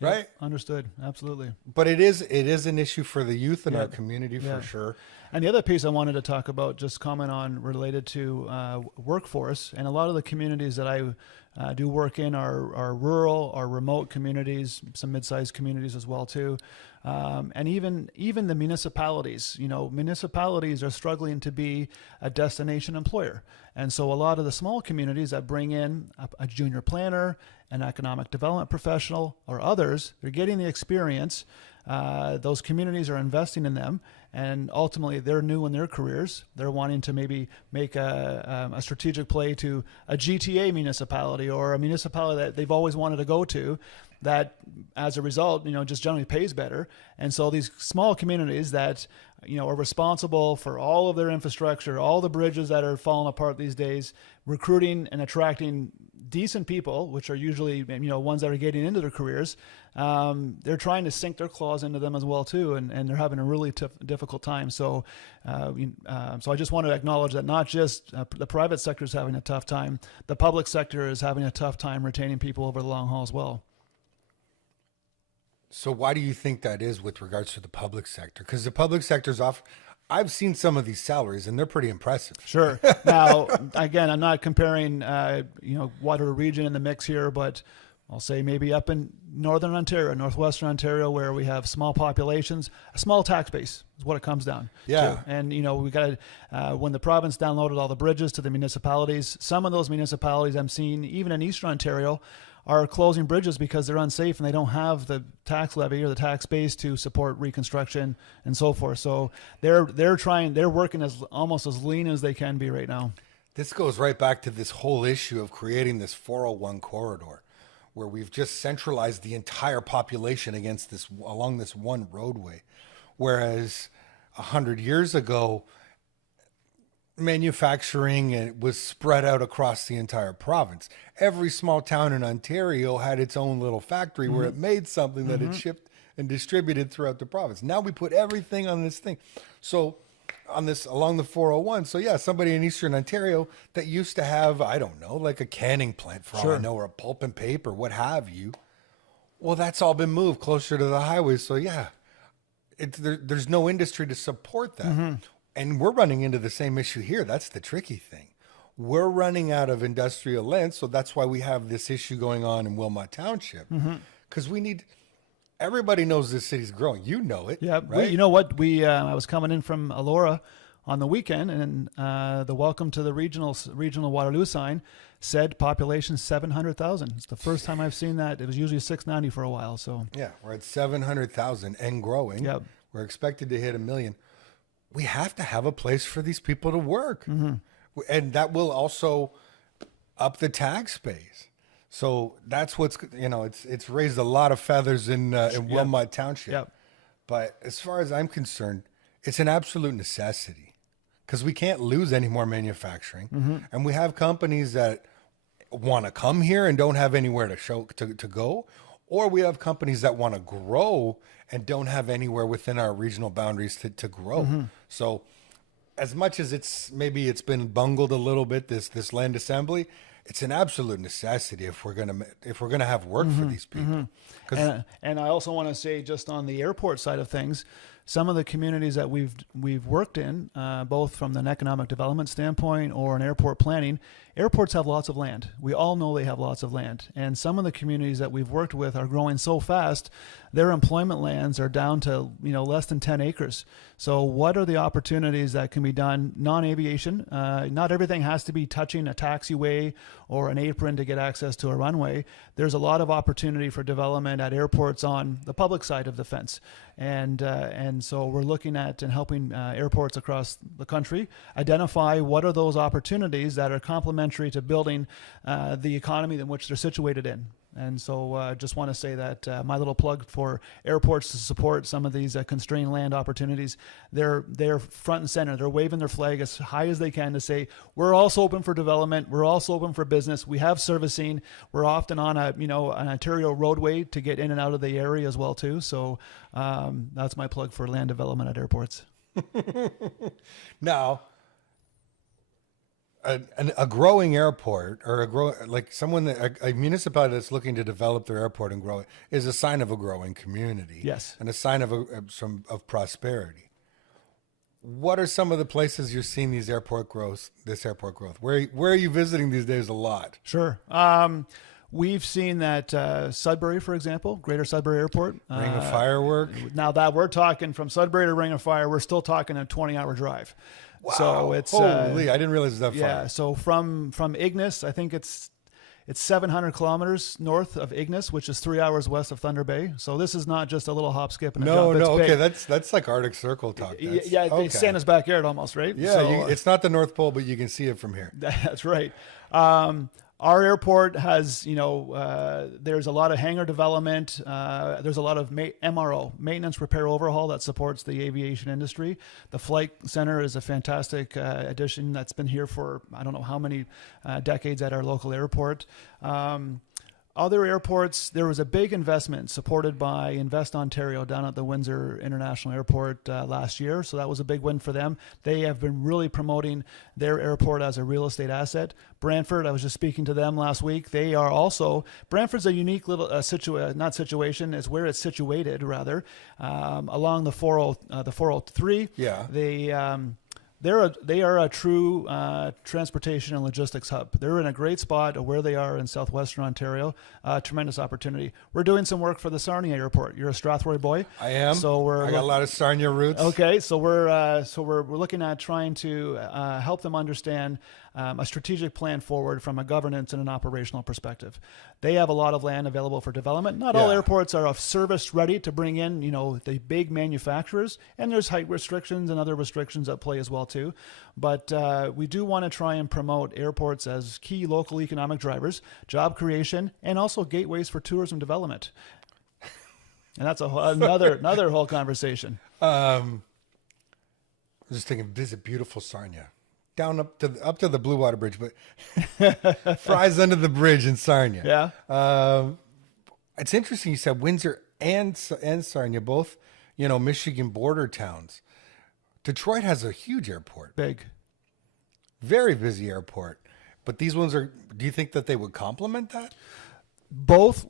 Right. Yep. Understood. Absolutely. But it is an issue for the youth in our community for sure. And the other piece I wanted to talk about, just comment on related to workforce, and a lot of the communities that I do work in are rural or remote communities, some mid-sized communities as well too. And even the municipalities, municipalities are struggling to be a destination employer. And so a lot of the small communities that bring in a junior planner, an economic development professional, or others, they're getting the experience. Those communities are investing in them, and ultimately they're new in their careers. They're wanting to maybe make a strategic play to a GTA municipality or a municipality that they've always wanted to go to, that as a result, just generally pays better. And so these small communities that, are responsible for all of their infrastructure, all the bridges that are falling apart these days, recruiting and attracting decent people, which are usually, ones that are getting into their careers, they're trying to sink their claws into them as well too, and they're having a really difficult time. So, so I just want to acknowledge that not just the private sector is having a tough time, the public sector is having a tough time retaining people over the long haul as well. So why do you think that is with regards to the public sector? Because the public sector's off. I've seen some of these salaries, and they're pretty impressive. Sure. Now, again, I'm not comparing, Waterloo region in the mix here, but I'll say maybe up in Northern Ontario, Northwestern Ontario, where we have small populations, a small tax base is what it comes down to. And, we got to, when the province downloaded all the bridges to the municipalities, some of those municipalities I'm seeing, even in Eastern Ontario, are closing bridges because they're unsafe and they don't have the tax levy or the tax base to support reconstruction and so forth. So they're working almost as lean as they can be right now. This goes right back to this whole issue of creating this 401 corridor, where we've just centralized the entire population along this one roadway. Whereas 100 years ago, manufacturing was spread out across the entire province. Every small town in Ontario had its own little factory where it made something that it shipped and distributed throughout the province. Now we put everything on this thing. So along the 401. So yeah, somebody in Eastern Ontario that used to have, I don't know, like a canning plant for all I know, or a pulp and paper, what have you. Well, that's all been moved closer to the highways. So yeah, there's no industry to support that. And we're running into the same issue here. That's the tricky thing. We're running out of industrial land, so that's why we have this issue going on in Wilmot Township. Because everybody knows this city's growing. You know it. Yeah, right? You know what? I was coming in from Elora on the weekend, and the welcome to the regional Waterloo sign said population 700,000. It's the first time I've seen that. It was usually 690 for a while. So yeah, we're at 700,000 and growing. Yep. We're expected to hit 1 million. We have to have a place for these people to work. And that will also up the tax base. So that's what's, it's raised a lot of feathers in Wilmot Township. Yep. But as far as I'm concerned, it's an absolute necessity because we can't lose any more manufacturing. And we have companies that want to come here and don't have anywhere to go. Or we have companies that want to grow and don't have anywhere within our regional boundaries to grow. So as much as it's been bungled a little bit, this land assembly, it's an absolute necessity if we're gonna have work for these people. And I also want to say, just on the airport side of things, some of the communities that we've worked in, both from an economic development standpoint or an airport planning, airports have lots of land. We all know they have lots of land. And some of the communities that we've worked with are growing so fast, their employment lands are down to less than 10 acres. So what are the opportunities that can be done non-aviation? Not everything has to be touching a taxiway or an apron to get access to a runway. There's a lot of opportunity for development at airports on the public side of the fence. And so we're looking at and helping airports across the country identify what are those opportunities that are complementary to building the economy in which they're situated in. And so just want to say that my little plug for airports to support some of these constrained land opportunities, they're front and center. They're waving their flag as high as they can to say, we're also open for development. We're also open for business. We have servicing. We're often on an Ontario roadway to get in and out of the area as well too. So that's my plug for land development at airports. Now, a growing airport, or a municipality that's looking to develop their airport and grow it, is a sign of a growing community. Yes. And a sign of prosperity. What are some of the places you're seeing this airport growth? Where are you visiting these days a lot? Sure. We've seen that Sudbury, for example, Greater Sudbury Airport. Ring of Fire work? Now that we're talking from Sudbury to Ring of Fire, we're still talking a 20-hour drive. Wow. So it's holy! I didn't realize it was that far. Yeah. So from Ignis, I think it's 700 kilometers north of Ignis, which is 3 hours west of Thunder Bay. So this is not just a little hop, skip, and a jump. No. It's Okay, big. that's like Arctic Circle talk. Yeah, okay. it's Santa's backyard almost, right? Yeah, So, it's not the North Pole, but you can see it from here. That's right. Our airport has, there's a lot of hangar development. There's a lot of MRO, maintenance, repair, overhaul, that supports the aviation industry. The flight center is a fantastic addition that's been here for I don't know how many decades at our local airport. Other airports, there was a big investment supported by Invest Ontario down at the Windsor International Airport last year. So that was a big win for them. They have been really promoting their airport as a real estate asset. Brantford, I was just speaking to them last week. They are also, Brantford's a unique little situation, is where it's situated rather, along the 403. Yeah. They are a true transportation and logistics hub. They're in a great spot where they are in southwestern Ontario. Tremendous opportunity. We're doing some work for the Sarnia Airport. You're a Strathroy boy. I am. So I got a lot of Sarnia roots. Okay, so we're looking at trying to help them understand a strategic plan forward from a governance and an operational perspective. They have a lot of land available for development. Not all airports are of service ready to bring in, the big manufacturers, and there's height restrictions and other restrictions at play as well too. But we do want to try and promote airports as key local economic drivers, job creation, and also gateways for tourism development. And that's another whole conversation. I'm just thinking, visit beautiful Sarnia. Down up to the Blue Water Bridge, but fries under the bridge in Sarnia. Yeah. It's interesting you said Windsor and Sarnia, both, Michigan border towns. Detroit has a huge airport. Big. Very busy airport. But these ones do you think that they would complement that? Both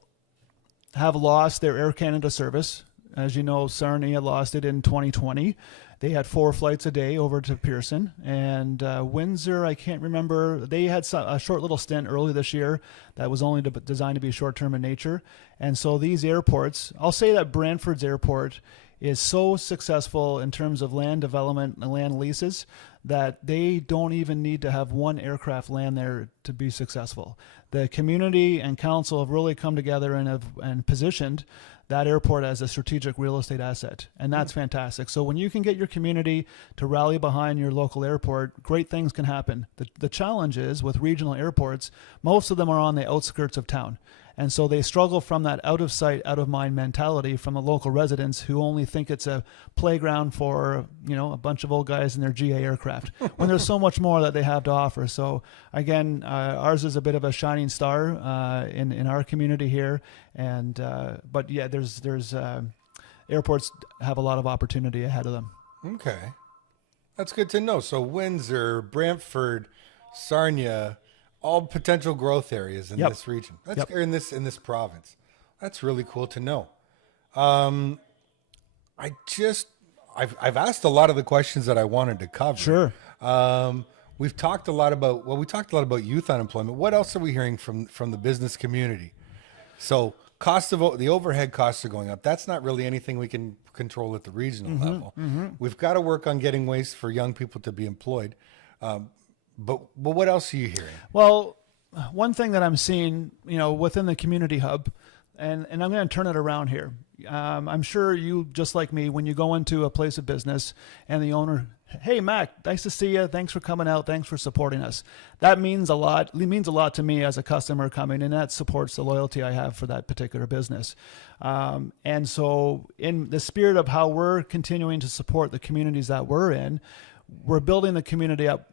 have lost their Air Canada service. As you know, Sarnia lost it in 2020. They had 4 flights a day over to Pearson. And Windsor, I can't remember. They had a short little stint early this year that was only designed to be short-term in nature. And so these airports, I'll say that Brantford's airport is so successful in terms of land development and land leases that they don't even need to have one aircraft land there to be successful. The community and council have really come together and positioned that airport as a strategic real estate asset. And that's fantastic. So when you can get your community to rally behind your local airport, great things can happen. The challenge is with regional airports, most of them are on the outskirts of town. And so they struggle from that out of sight, out of mind mentality from the local residents who only think it's a playground for, a bunch of old guys in their GA aircraft when there's so much more that they have to offer. So again, ours is a bit of a shining star in our community here. And, but yeah, there's airports have a lot of opportunity ahead of them. Okay. That's good to know. So Windsor, Brantford, Sarnia, all potential growth areas in Yep. this region. That's Yep. or in this province. That's really cool to know. Um, I just I've asked a lot of the questions that I wanted to cover. Sure. We've talked a lot about we talked a lot about youth unemployment. What else are we hearing from the business community? So the overhead costs are going up. That's not really anything we can control at the regional level. We've got to work on getting ways for young people to be employed. But what else are you hearing? Well, one thing that I'm seeing, within the community hub, and I'm going to turn it around here. I'm sure you, just like me, when you go into a place of business and the owner, hey, Mac, nice to see you. Thanks for coming out. Thanks for supporting us. That means a lot. It means a lot to me as a customer coming, and that supports the loyalty I have for that particular business. And so in the spirit of how we're continuing to support the communities that we're in, we're building the community up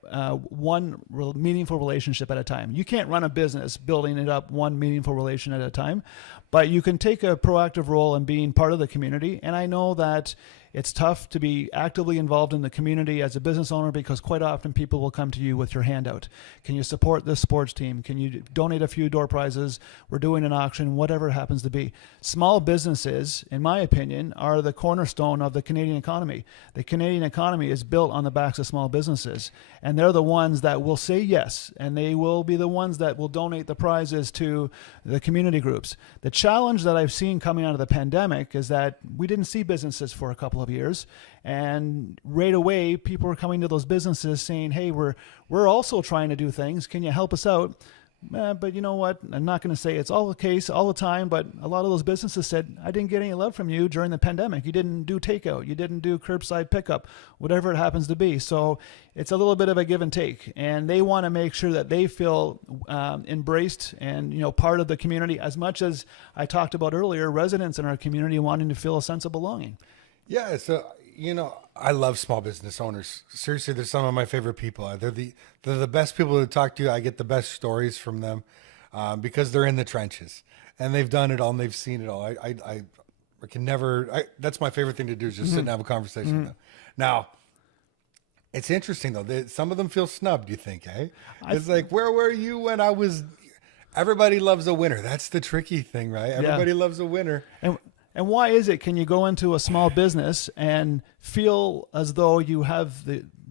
one meaningful relationship at a time. You can't run a business building it up one meaningful relation at a time, but you can take a proactive role in being part of the community. And I know that it's tough to be actively involved in the community as a business owner because quite often people will come to you with your handout. Can you support this sports team? Can you donate a few door prizes? We're doing an auction, whatever it happens to be. Small businesses, in my opinion, are the cornerstone of the Canadian economy. The Canadian economy is built on the backs of small businesses, and they're the ones that will say yes, and they will be the ones that will donate the prizes to the community groups. The challenge that I've seen coming out of the pandemic is that we didn't see businesses for a couple of years, and right away people were coming to those businesses saying, hey, we're also trying to do things, can you help us out? But you know what, I'm not going to say it's all the case all the time, but a lot of those businesses said, I didn't get any love from you during the pandemic. You didn't do takeout, you didn't do curbside pickup, whatever it happens to be. So it's a little bit of a give and take, and they want to make sure that they feel embraced and part of the community, as much as I talked about earlier, residents in our community wanting to feel a sense of belonging. Yeah, so I love small business owners. Seriously, they're some of my favorite people. They're the best people to talk to. I get the best stories from them because they're in the trenches and they've done it all and they've seen it all. I can never. That's my favorite thing to do is just sit and have a conversation with them. Now, it's interesting though. Some of them feel snubbed. You think, eh? It's like, where were you when I was? Everybody loves a winner. That's the tricky thing, right? Everybody loves a winner. And why is it? Can you go into a small business and feel as though you have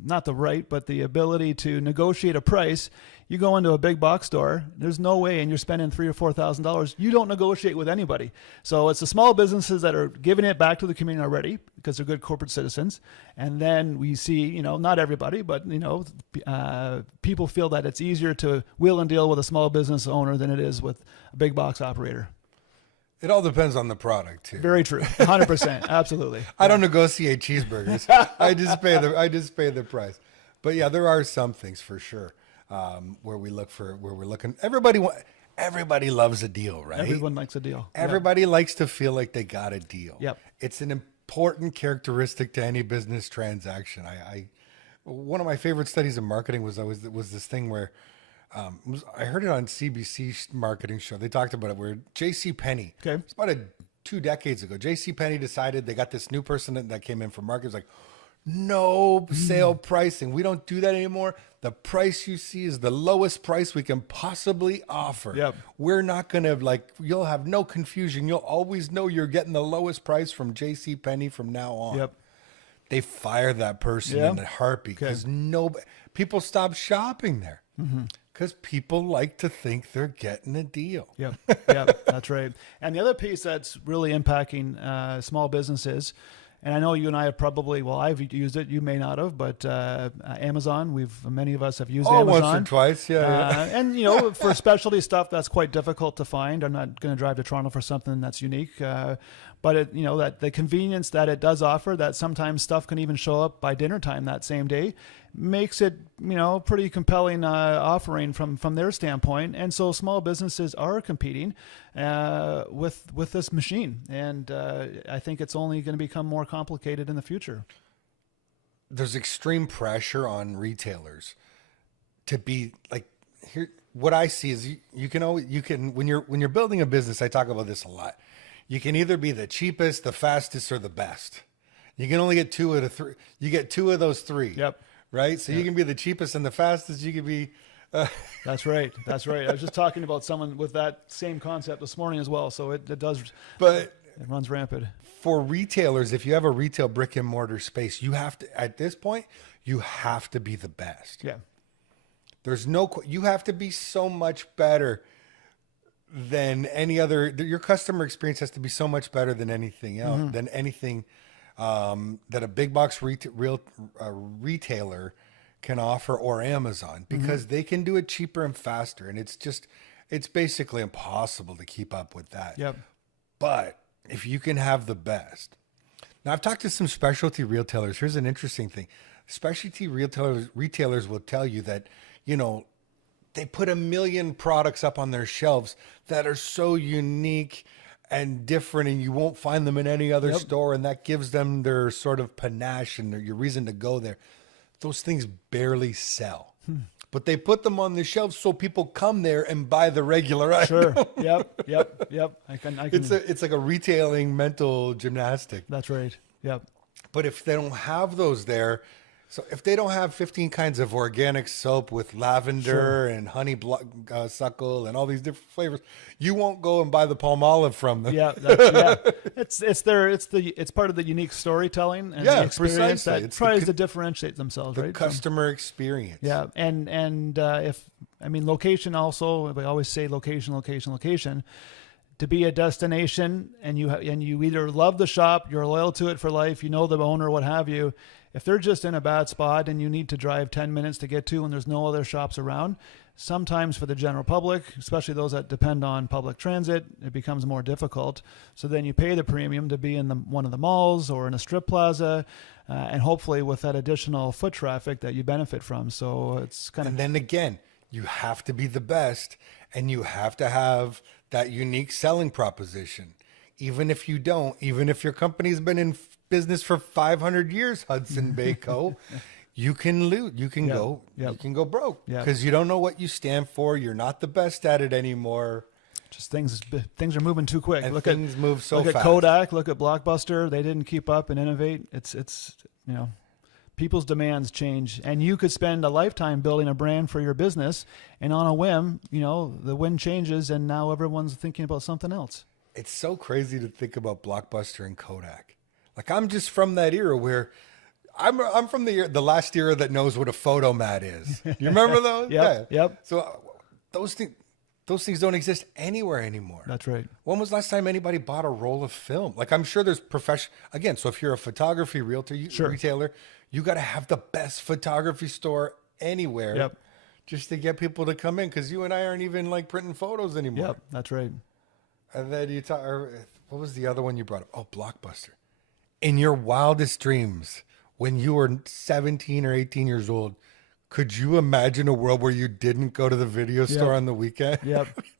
not the right, but the ability to negotiate a price? You go into a big box store, there's no way, and you're spending $3,000 or $4,000. You don't negotiate with anybody. So it's the small businesses that are giving it back to the community already because they're good corporate citizens. And then we see, not everybody, but people feel that it's easier to wheel and deal with a small business owner than it is with a big box operator. It all depends on the product too. Very true. 100%. Absolutely. I don't negotiate cheeseburgers. I just pay the price. But yeah, there are some things for sure where we're looking. Everybody loves a deal, right? Everyone likes a deal. Everybody likes to feel like they got a deal. Yep. It's an important characteristic to any business transaction. One of my favorite studies in marketing was this thing where I heard it on CBC marketing show. They talked about it where J.C. Penney. Okay. It's about 2 decades ago. J.C. Penney decided they got this new person that came in from marketing. It was like, no sale pricing. We don't do that anymore. The price you see is the lowest price we can possibly offer. Yep. We're not going to you'll have no confusion. You'll always know you're getting the lowest price from J.C. Penney from now on. Yep. They fired that person in a heartbeat because people stopped shopping there. Because people like to think they're getting a deal. Yeah, that's right. And the other piece that's really impacting small businesses, and I know you and I have I've used it. You may not have, but Amazon. Many of us have used Amazon once or twice. Yeah. And for specialty stuff, that's quite difficult to find. I'm not going to drive to Toronto for something that's unique. But that the convenience that it does offer, that sometimes stuff can even show up by dinner time that same day, makes it pretty compelling offering from their standpoint. And so small businesses are competing with this machine, and I think it's only going to become more complicated in the future. There's extreme pressure on retailers to be like here. What I see is you can when you're building a business. I talk about this a lot. You can either be the cheapest, the fastest, or the best. You can only get 2 of the 3. You get 2 of those 3. Yep. Right. So you can be the cheapest and the fastest. You can be. That's right. That's right. I was just talking about someone with that same concept this morning as well. So it does. But it runs rampant. For retailers, if you have a retail brick and mortar space, you have to, at this point, you have to be the best. Yeah. There's no, you have to be so much better than any other. Your customer experience has to be so much better than anything else, than anything that a big box retailer can offer, or Amazon, because they can do it cheaper and faster. And it's basically impossible to keep up with that. Yep. But if you can have the best. Now, I've talked to some specialty retailers. Here's an interesting thing. Specialty retailers will tell you that, they put 1 million products up on their shelves that are so unique and different, and you won't find them in any other store. And that gives them their sort of panache and your reason to go there. Those things barely sell, but they put them on the shelves so people come there and buy the regular item. Sure. Yep. I can. It's like a retailing mental gymnastic. That's right. Yep. But if they don't have those there, so if they don't have 15 kinds of organic soap with lavender and honey suckle and all these different flavors, you won't go and buy the Palmolive from them. Yeah, it's part of the unique storytelling and the experience precisely. that tries to differentiate themselves, The right? customer experience. Yeah, and location also. We always say location. To be a destination, and you either love the shop, you're loyal to it for life, you know the owner, what have you. If they're just in a bad spot and you need to drive 10 minutes to get to, and there's no other shops around, sometimes for the general public, especially those that depend on public transit, it becomes more difficult. So then you pay the premium to be in one of the malls or in a strip plaza, and hopefully with that additional foot traffic that you benefit from. So it's kind of. And then again, you have to be the best, and you have to have that unique selling proposition. Even if you don't, even if your company's been in business for 500 years, Hudson Bay Co., you can lose. You can go. You can go broke because you don't know what you stand for. You're not the best at it anymore. Just things are moving too quick. And things move so fast. Look at Kodak. Look at Blockbuster. They didn't keep up and innovate. It's people's demands change, and you could spend a lifetime building a brand for your business, and on a whim, the wind changes, and now everyone's thinking about something else. It's so crazy to think about Blockbuster and Kodak. Like, I'm just from that era where I'm from the last era that knows what a photomat is. You remember those? Yep. So those things don't exist anywhere anymore. That's right. When was the last time anybody bought a roll of film? Like, I'm sure there's again, so if you're a photography retailer, you got to have the best photography store anywhere just to get people to come in, because you and I aren't even like printing photos anymore. Yep, that's right. And then what was the other one you brought up? Oh, Blockbuster. In your wildest dreams, when you were 17 or 18 years old, could you imagine a world where you didn't go to the video store on the weekend?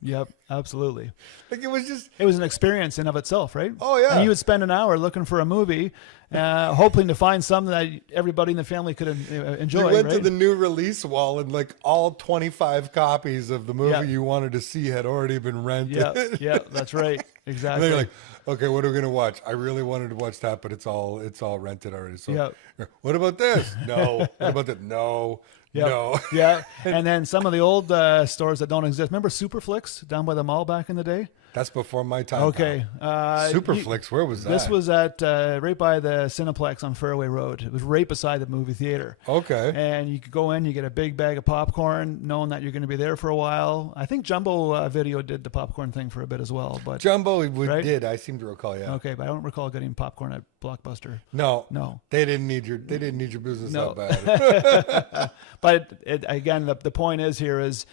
Yep, absolutely. Like, it was an experience in of itself, right? Oh, yeah. And you would spend an hour looking for a movie, hoping to find something that everybody in the family could enjoy. You went to the new release wall, and like all 25 copies of the movie you wanted to see had already been rented. Yeah, that's right. Exactly. And then you're like, okay, what are we going to watch? I really wanted to watch that, but it's all rented already. So what about this? No. What about that? No. No. Yeah. And then some of the old stores that don't exist. Remember Superflix down by the mall back in the day? That's before my time. Okay. Superflix, where was that? This was at right by the Cineplex on Fairway Road. It was right beside the movie theater. Okay. And you could go in, you get a big bag of popcorn, knowing that you're going to be there for a while. I think Jumbo Video did the popcorn thing for a bit as well. But Jumbo did. I seem to recall. Yeah. Okay, but I don't recall getting popcorn at Blockbuster. No. They didn't need your business that bad. But again, the point is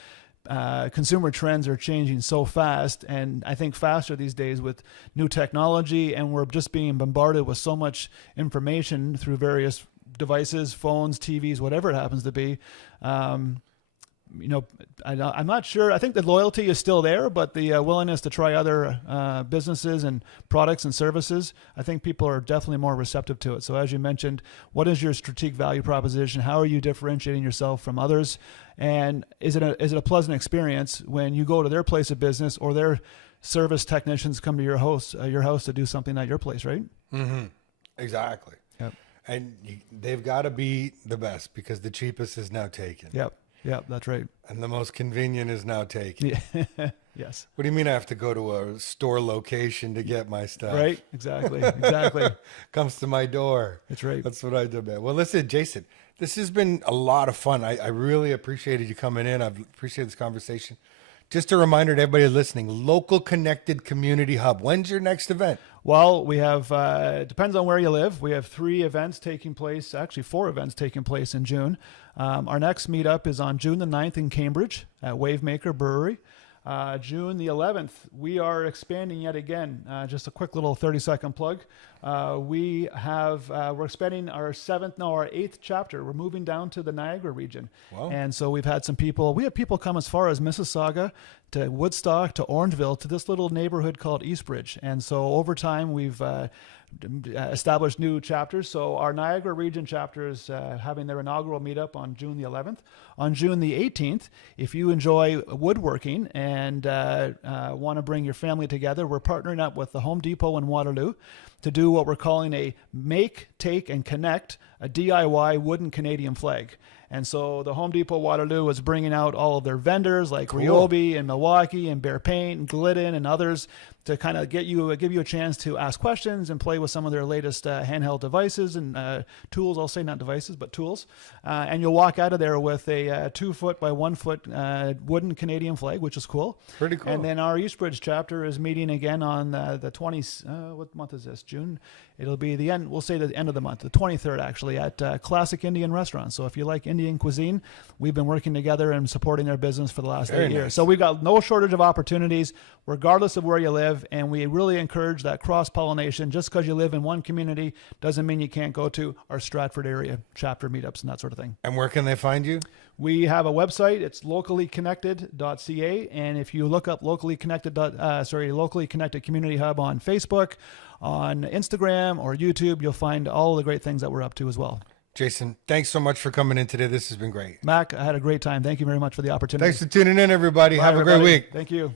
consumer trends are changing so fast, and I think faster these days with new technology, and we're just being bombarded with so much information through various devices, phones, TVs, whatever it happens to be. I'm not sure. I think the loyalty is still there, but the willingness to try other businesses and products and services, I think people are definitely more receptive to it. So as you mentioned, what is your strategic value proposition? How are you differentiating yourself from others? And is it a pleasant experience when you go to their place of business, or their service technicians come to your house to do something at your place, right? Mm-hmm. Exactly. Yep. And they've got to be the best because the cheapest is now taken. Yep. Yep. That's right. And the most convenient is now taken. Yeah. Yes. What do you mean I have to go to a store location to get my stuff? Right. Exactly. Exactly. Comes to my door. That's right. That's what I do, man. Well, listen, Jason, this has been a lot of fun. I really appreciated you coming in. I've appreciated this conversation. Just a reminder to everybody listening, local connected community hub. When's your next event? Well, we have, depends on where you live. We have 3 events taking place, actually 4 events taking place in June. Our next meetup is on June the 9th in Cambridge at Wavemaker Brewery. June the 11th, we are expanding yet again. Just a quick little 30-second plug. We're expanding our 8th chapter. We're moving down to the Niagara region. Wow. And so we've had some people, we have people come as far as Mississauga to Woodstock to Orangeville to this little neighborhood called Eastbridge. And so over time, we've established new chapters. So our Niagara region chapter is having their inaugural meetup on June the 11th. On June the 18th, if you enjoy woodworking and want to bring your family together, we're partnering up with the Home Depot in Waterloo to do what we're calling a Make, Take, and Connect, a DIY wooden Canadian flag. And so the Home Depot Waterloo is bringing out all of their vendors like Ryobi and Milwaukee and Bear Paint and Glidden and others to kind of give you a chance to ask questions and play with some of their latest handheld devices and tools. I'll say not devices, but tools. And you'll walk out of there with a 2 foot by 1 foot wooden Canadian flag, which is cool. Pretty cool. And then our Eastbridge chapter is meeting again on the 20th. What month is this? June. It'll be the end. We'll say the end of the month, the 23rd, actually, at Classic Indian Restaurant. So if you like Indian cuisine, we've been working together and supporting their business for the last 8 years. So we've got no shortage of opportunities, regardless of where you live. And we really encourage that cross-pollination. Just because you live in one community doesn't mean you can't go to our Stratford area chapter meetups and that sort of thing. And where can they find you? We have a website. It's locallyconnected.ca. And if you look up locally connected community hub on Facebook, on Instagram or YouTube, you'll find all the great things that we're up to as well. Jason, thanks so much for coming in today. This has been great. Mac, I had a great time. Thank you very much for the opportunity. Thanks for tuning in, everybody. Bye, Have a great week. Thank you.